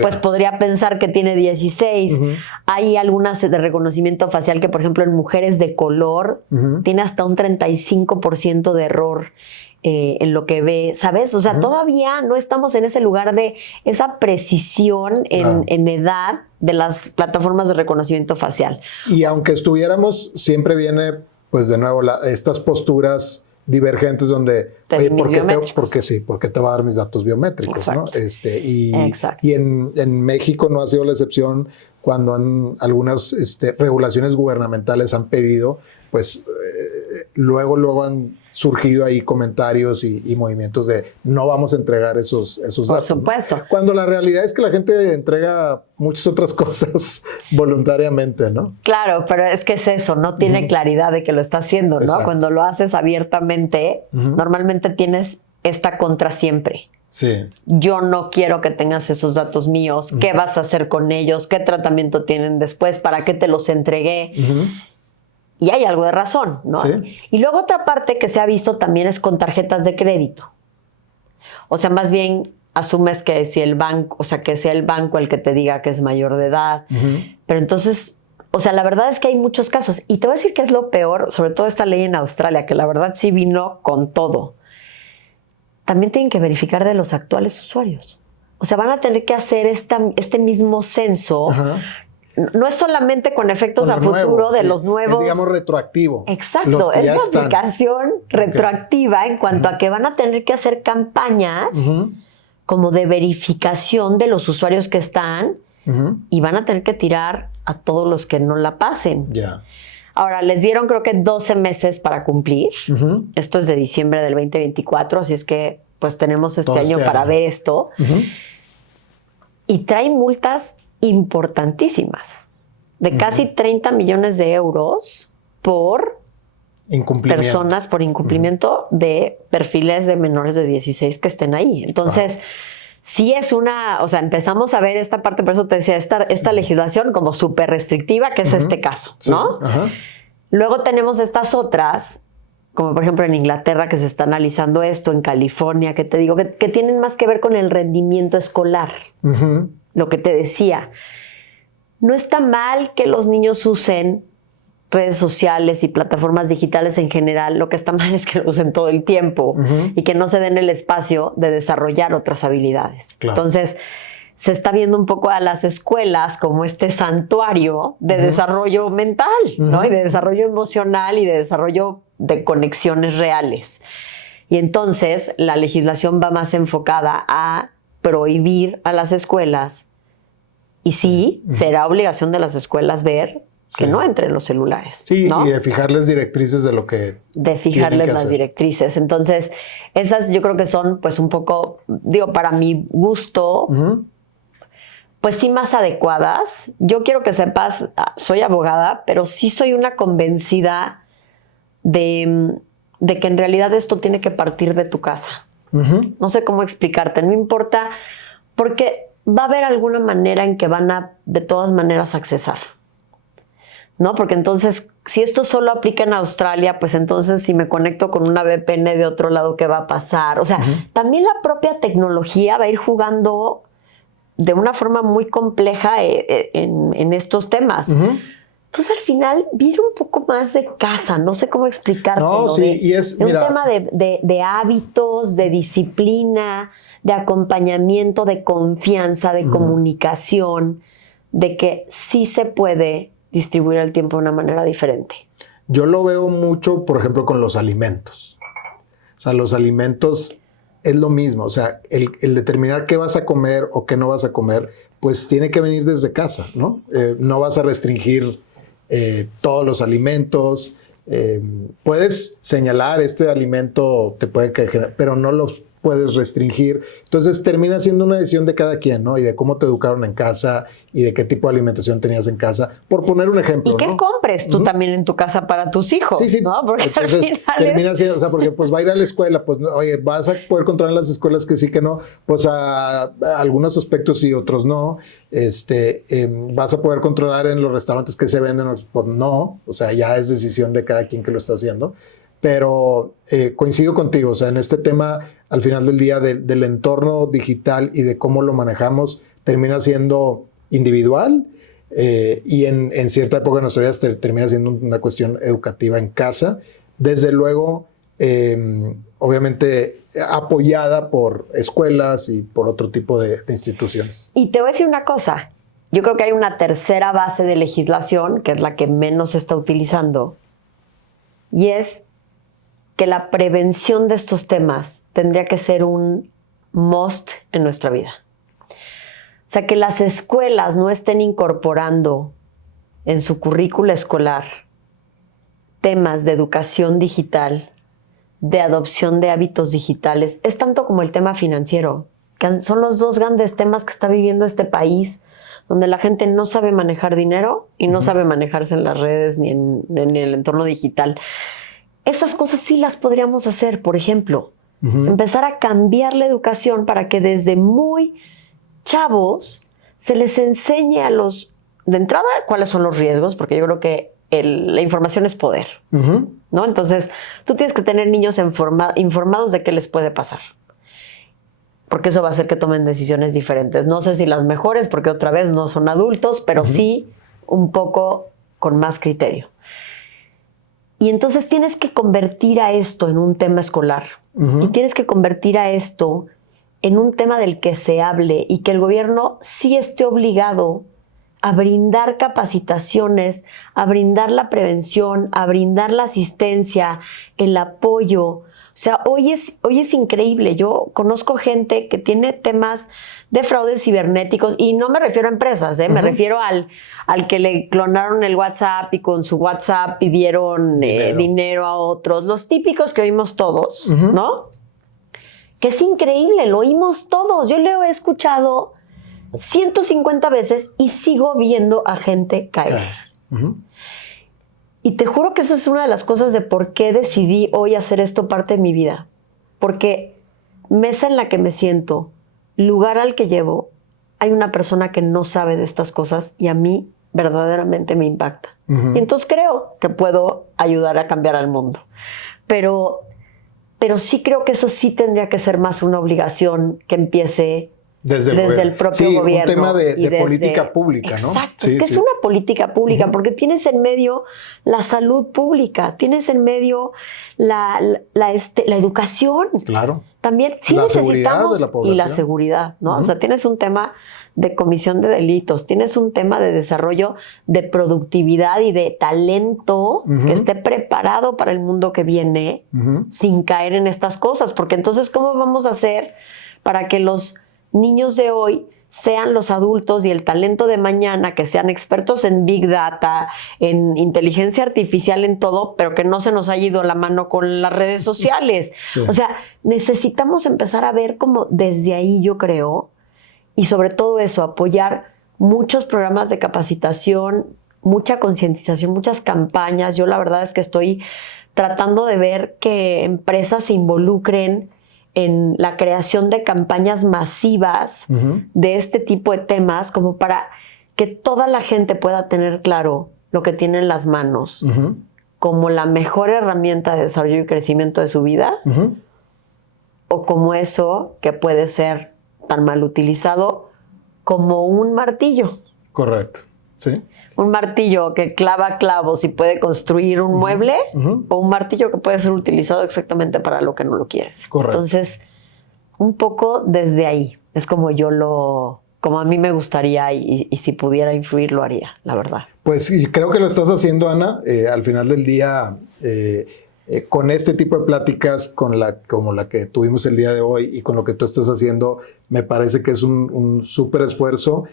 pues podría pensar que tiene 16. Hay algunas de reconocimiento facial que, por ejemplo, en mujeres de color tiene hasta un 35% de error en lo que ve, ¿sabes? O sea, todavía no estamos en ese lugar de esa precisión en edad de las plataformas de reconocimiento facial. Y aunque estuviéramos, siempre viene, pues de nuevo, estas posturas divergentes donde, oye, ¿por qué te va a dar mis datos biométricos? ¿No? Y en México no ha sido la excepción cuando algunas regulaciones gubernamentales han pedido, pues luego han surgido ahí comentarios y movimientos de no vamos a entregar esos datos. Por supuesto. ¿No? Cuando la realidad es que la gente entrega muchas otras cosas voluntariamente, ¿no? Claro, pero es que es eso, no tiene claridad de que lo está haciendo, ¿no? Exacto. Cuando lo haces abiertamente, normalmente tienes esta contra siempre. Sí. Yo no quiero que tengas esos datos míos. ¿Qué vas a hacer con ellos? ¿Qué tratamiento tienen después? ¿Para qué te los entregué? Y hay algo de razón, ¿no? Sí. Y luego otra parte que se ha visto también es con tarjetas de crédito. O sea, más bien asumes que si el banco, o sea, que sea el banco el que te diga que es mayor de edad. Pero entonces, o sea, la verdad es que hay muchos casos. Y te voy a decir que es lo peor, sobre todo esta ley en Australia, que la verdad sí vino con todo. También tienen que verificar de los actuales usuarios. O sea, van a tener que hacer este mismo censo. No es solamente con efectos a futuro de los nuevos. Es, digamos, retroactivo. Exacto, es una aplicación retroactiva en cuanto a que van a tener que hacer campañas como de verificación de los usuarios que están y van a tener que tirar a todos los que no la pasen. Ya. Ahora, les dieron creo que 12 meses para cumplir. Esto es de diciembre del 2024, así es que pues tenemos este año para ver esto. Y traen multas importantísimas, de casi 30 millones de euros por personas, por incumplimiento de perfiles de menores de 16 que estén ahí. Entonces, sí es una, o sea, empezamos a ver esta parte, por eso te decía, esta legislación como súper restrictiva, que es este caso, ¿no? Luego tenemos estas otras, como por ejemplo en Inglaterra, que se está analizando esto, en California, que te digo, que tienen más que ver con el rendimiento escolar. Lo que te decía. No está mal que los niños usen redes sociales y plataformas digitales en general. Lo que está mal es que lo usen todo el tiempo y que no se den el espacio de desarrollar otras habilidades. Claro. Entonces, se está viendo un poco a las escuelas como este santuario de desarrollo mental, ¿no? Y de desarrollo emocional y de desarrollo de conexiones reales. Y entonces la legislación va más enfocada a prohibir a las escuelas, y sí, será obligación de las escuelas ver que no entren los celulares. Sí, ¿no? Y de fijarles directrices de lo que de fijarles las hacer. Directrices. Entonces, esas yo creo que son pues un poco, digo, para mi gusto, pues sí más adecuadas. Yo quiero que sepas, soy abogada, pero sí soy una convencida de que en realidad esto tiene que partir de tu casa. No sé cómo explicarte, no importa, porque va a haber alguna manera en que van a, de todas maneras, accesar, ¿no? Porque entonces, si esto solo aplica en Australia, pues entonces si me conecto con una VPN de otro lado, ¿qué va a pasar? O sea, también la propia tecnología va a ir jugando de una forma muy compleja en estos temas. Entonces, al final, viene un poco más de casa, no sé cómo explicarte. No, sí, y es, mira, un tema de hábitos, de disciplina, de acompañamiento, de confianza, de comunicación, de que sí se puede distribuir el tiempo de una manera diferente. Yo lo veo mucho, por ejemplo, con los alimentos. O sea, los alimentos es lo mismo. O sea, el determinar qué vas a comer o qué no vas a comer, pues tiene que venir desde casa, ¿no? No vas a restringir todos los alimentos. Puedes señalar este alimento te puede generar, pero no los puedes restringir. Entonces termina siendo una decisión de cada quien, ¿no? Y de cómo te educaron en casa y de qué tipo de alimentación tenías en casa, por poner un ejemplo. Y qué compres tú también en tu casa para tus hijos. Sí, sí. ¿no? Porque entonces termina siendo, o sea, porque pues va a ir a la escuela, pues oye, vas a poder controlar las escuelas que sí, que no, pues a algunos aspectos sí, otros no. Vas a poder controlar en los restaurantes que se venden, pues no, o sea, ya es decisión de cada quien que lo está haciendo. Pero coincido contigo, o sea, en este tema, al final del día, del entorno digital y de cómo lo manejamos, termina siendo individual y en cierta época de nuestra vida termina siendo una cuestión educativa en casa. Desde luego, obviamente apoyada por escuelas y por otro tipo de instituciones. Y te voy a decir una cosa, yo creo que hay una tercera base de legislación, que es la que menos se está utilizando, y es que la prevención de estos temas tendría que ser un must en nuestra vida. O sea, que las escuelas no estén incorporando en su currícula escolar temas de educación digital, de adopción de hábitos digitales, es tanto como el tema financiero, que son los dos grandes temas que está viviendo este país, donde la gente no sabe manejar dinero y no sabe manejarse en las redes ni en el entorno digital. Esas cosas sí las podríamos hacer, por ejemplo, empezar a cambiar la educación para que desde muy chavos se les enseñe a los, de entrada, cuáles son los riesgos, porque yo creo que la información es poder, ¿no? Entonces, tú tienes que tener niños informados de qué les puede pasar, porque eso va a hacer que tomen decisiones diferentes. No sé si las mejores, porque otra vez no son adultos, pero sí un poco con más criterio. Y entonces tienes que convertir a esto en un tema escolar. Y tienes que convertir a esto en un tema del que se hable y que el gobierno sí esté obligado a brindar capacitaciones, a brindar la prevención, a brindar la asistencia, el apoyo. O sea, hoy es increíble. Yo conozco gente que tiene temas de fraudes cibernéticos y no me refiero a empresas, me refiero al que le clonaron el WhatsApp y con su WhatsApp pidieron dinero a otros. Los típicos que oímos todos, ¿no? Que es increíble, lo oímos todos. Yo lo he escuchado 150 veces y sigo viendo a gente caer. Y te juro que eso es una de las cosas de por qué decidí hoy hacer esto parte de mi vida. Porque mesa en la que me siento, lugar al que llevo, hay una persona que no sabe de estas cosas y a mí verdaderamente me impacta. Y entonces creo que puedo ayudar a cambiar al mundo. Pero sí creo que eso sí tendría que ser más una obligación que empiece desde el propio gobierno. Un tema de política pública, ¿no? Exacto, es que es una política pública, porque tienes en medio la salud pública, tienes en medio la educación. Claro. También sí la necesitamos seguridad de la población. Y la seguridad, ¿no? O sea, tienes un tema de comisión de delitos, tienes un tema de desarrollo de productividad y de talento que esté preparado para el mundo que viene sin caer en estas cosas, porque entonces ¿cómo vamos a hacer para que los niños de hoy sean los adultos y el talento de mañana, que sean expertos en Big Data, en inteligencia artificial, en todo, pero que no se nos haya ido la mano con las redes sociales? Sí. O sea, necesitamos empezar a ver como desde ahí, yo creo, y sobre todo eso, apoyar muchos programas de capacitación, mucha concientización, muchas campañas. Yo la verdad es que estoy tratando de ver que empresas se involucren en la creación de campañas masivas de este tipo de temas, como para que toda la gente pueda tener claro lo que tiene en las manos como la mejor herramienta de desarrollo y crecimiento de su vida, o como eso que puede ser tan mal utilizado como un martillo. Correcto, sí. Un martillo que clava clavos y puede construir un mueble, o un martillo que puede ser utilizado exactamente para lo que no lo quieres. Correcto. Entonces, un poco desde ahí es como como a mí me gustaría y si pudiera influir lo haría, la verdad. Pues creo que lo estás haciendo, Ana. Al final del día, con este tipo de pláticas, como la que tuvimos el día de hoy y con lo que tú estás haciendo, me parece que es un súper esfuerzo.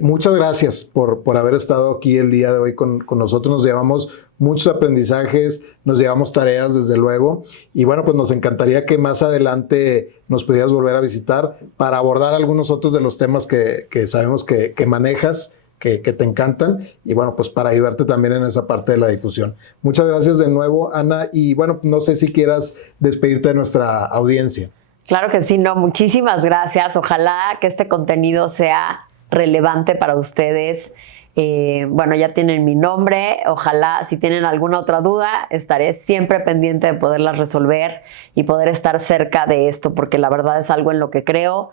Muchas gracias por haber estado aquí el día de hoy con nosotros. Nos llevamos muchos aprendizajes, nos llevamos tareas desde luego, y bueno, pues nos encantaría que más adelante nos pudieras volver a visitar para abordar algunos otros de los temas que sabemos que manejas, que te encantan, y bueno, pues para ayudarte también en esa parte de la difusión. Muchas gracias de nuevo, Ana, y bueno, no sé si quieras despedirte de nuestra audiencia. Claro que sí, no, muchísimas gracias. Ojalá que este contenido sea relevante para ustedes. Bueno, ya tienen mi nombre. Ojalá, si tienen alguna otra duda, estaré siempre pendiente de poderlas resolver y poder estar cerca de esto, porque la verdad es algo en lo que creo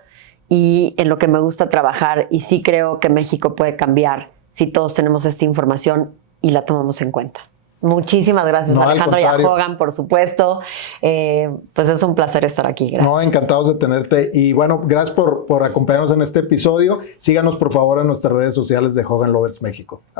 y en lo que me gusta trabajar, y sí creo que México puede cambiar si todos tenemos esta información y la tomamos en cuenta. Muchísimas gracias, Alejandro, y a Hogan, por supuesto. Pues es un placer estar aquí. Gracias. No, encantados de tenerte. Y bueno, gracias por acompañarnos en este episodio. Síganos, por favor, en nuestras redes sociales de Hogan Lovers México. Hasta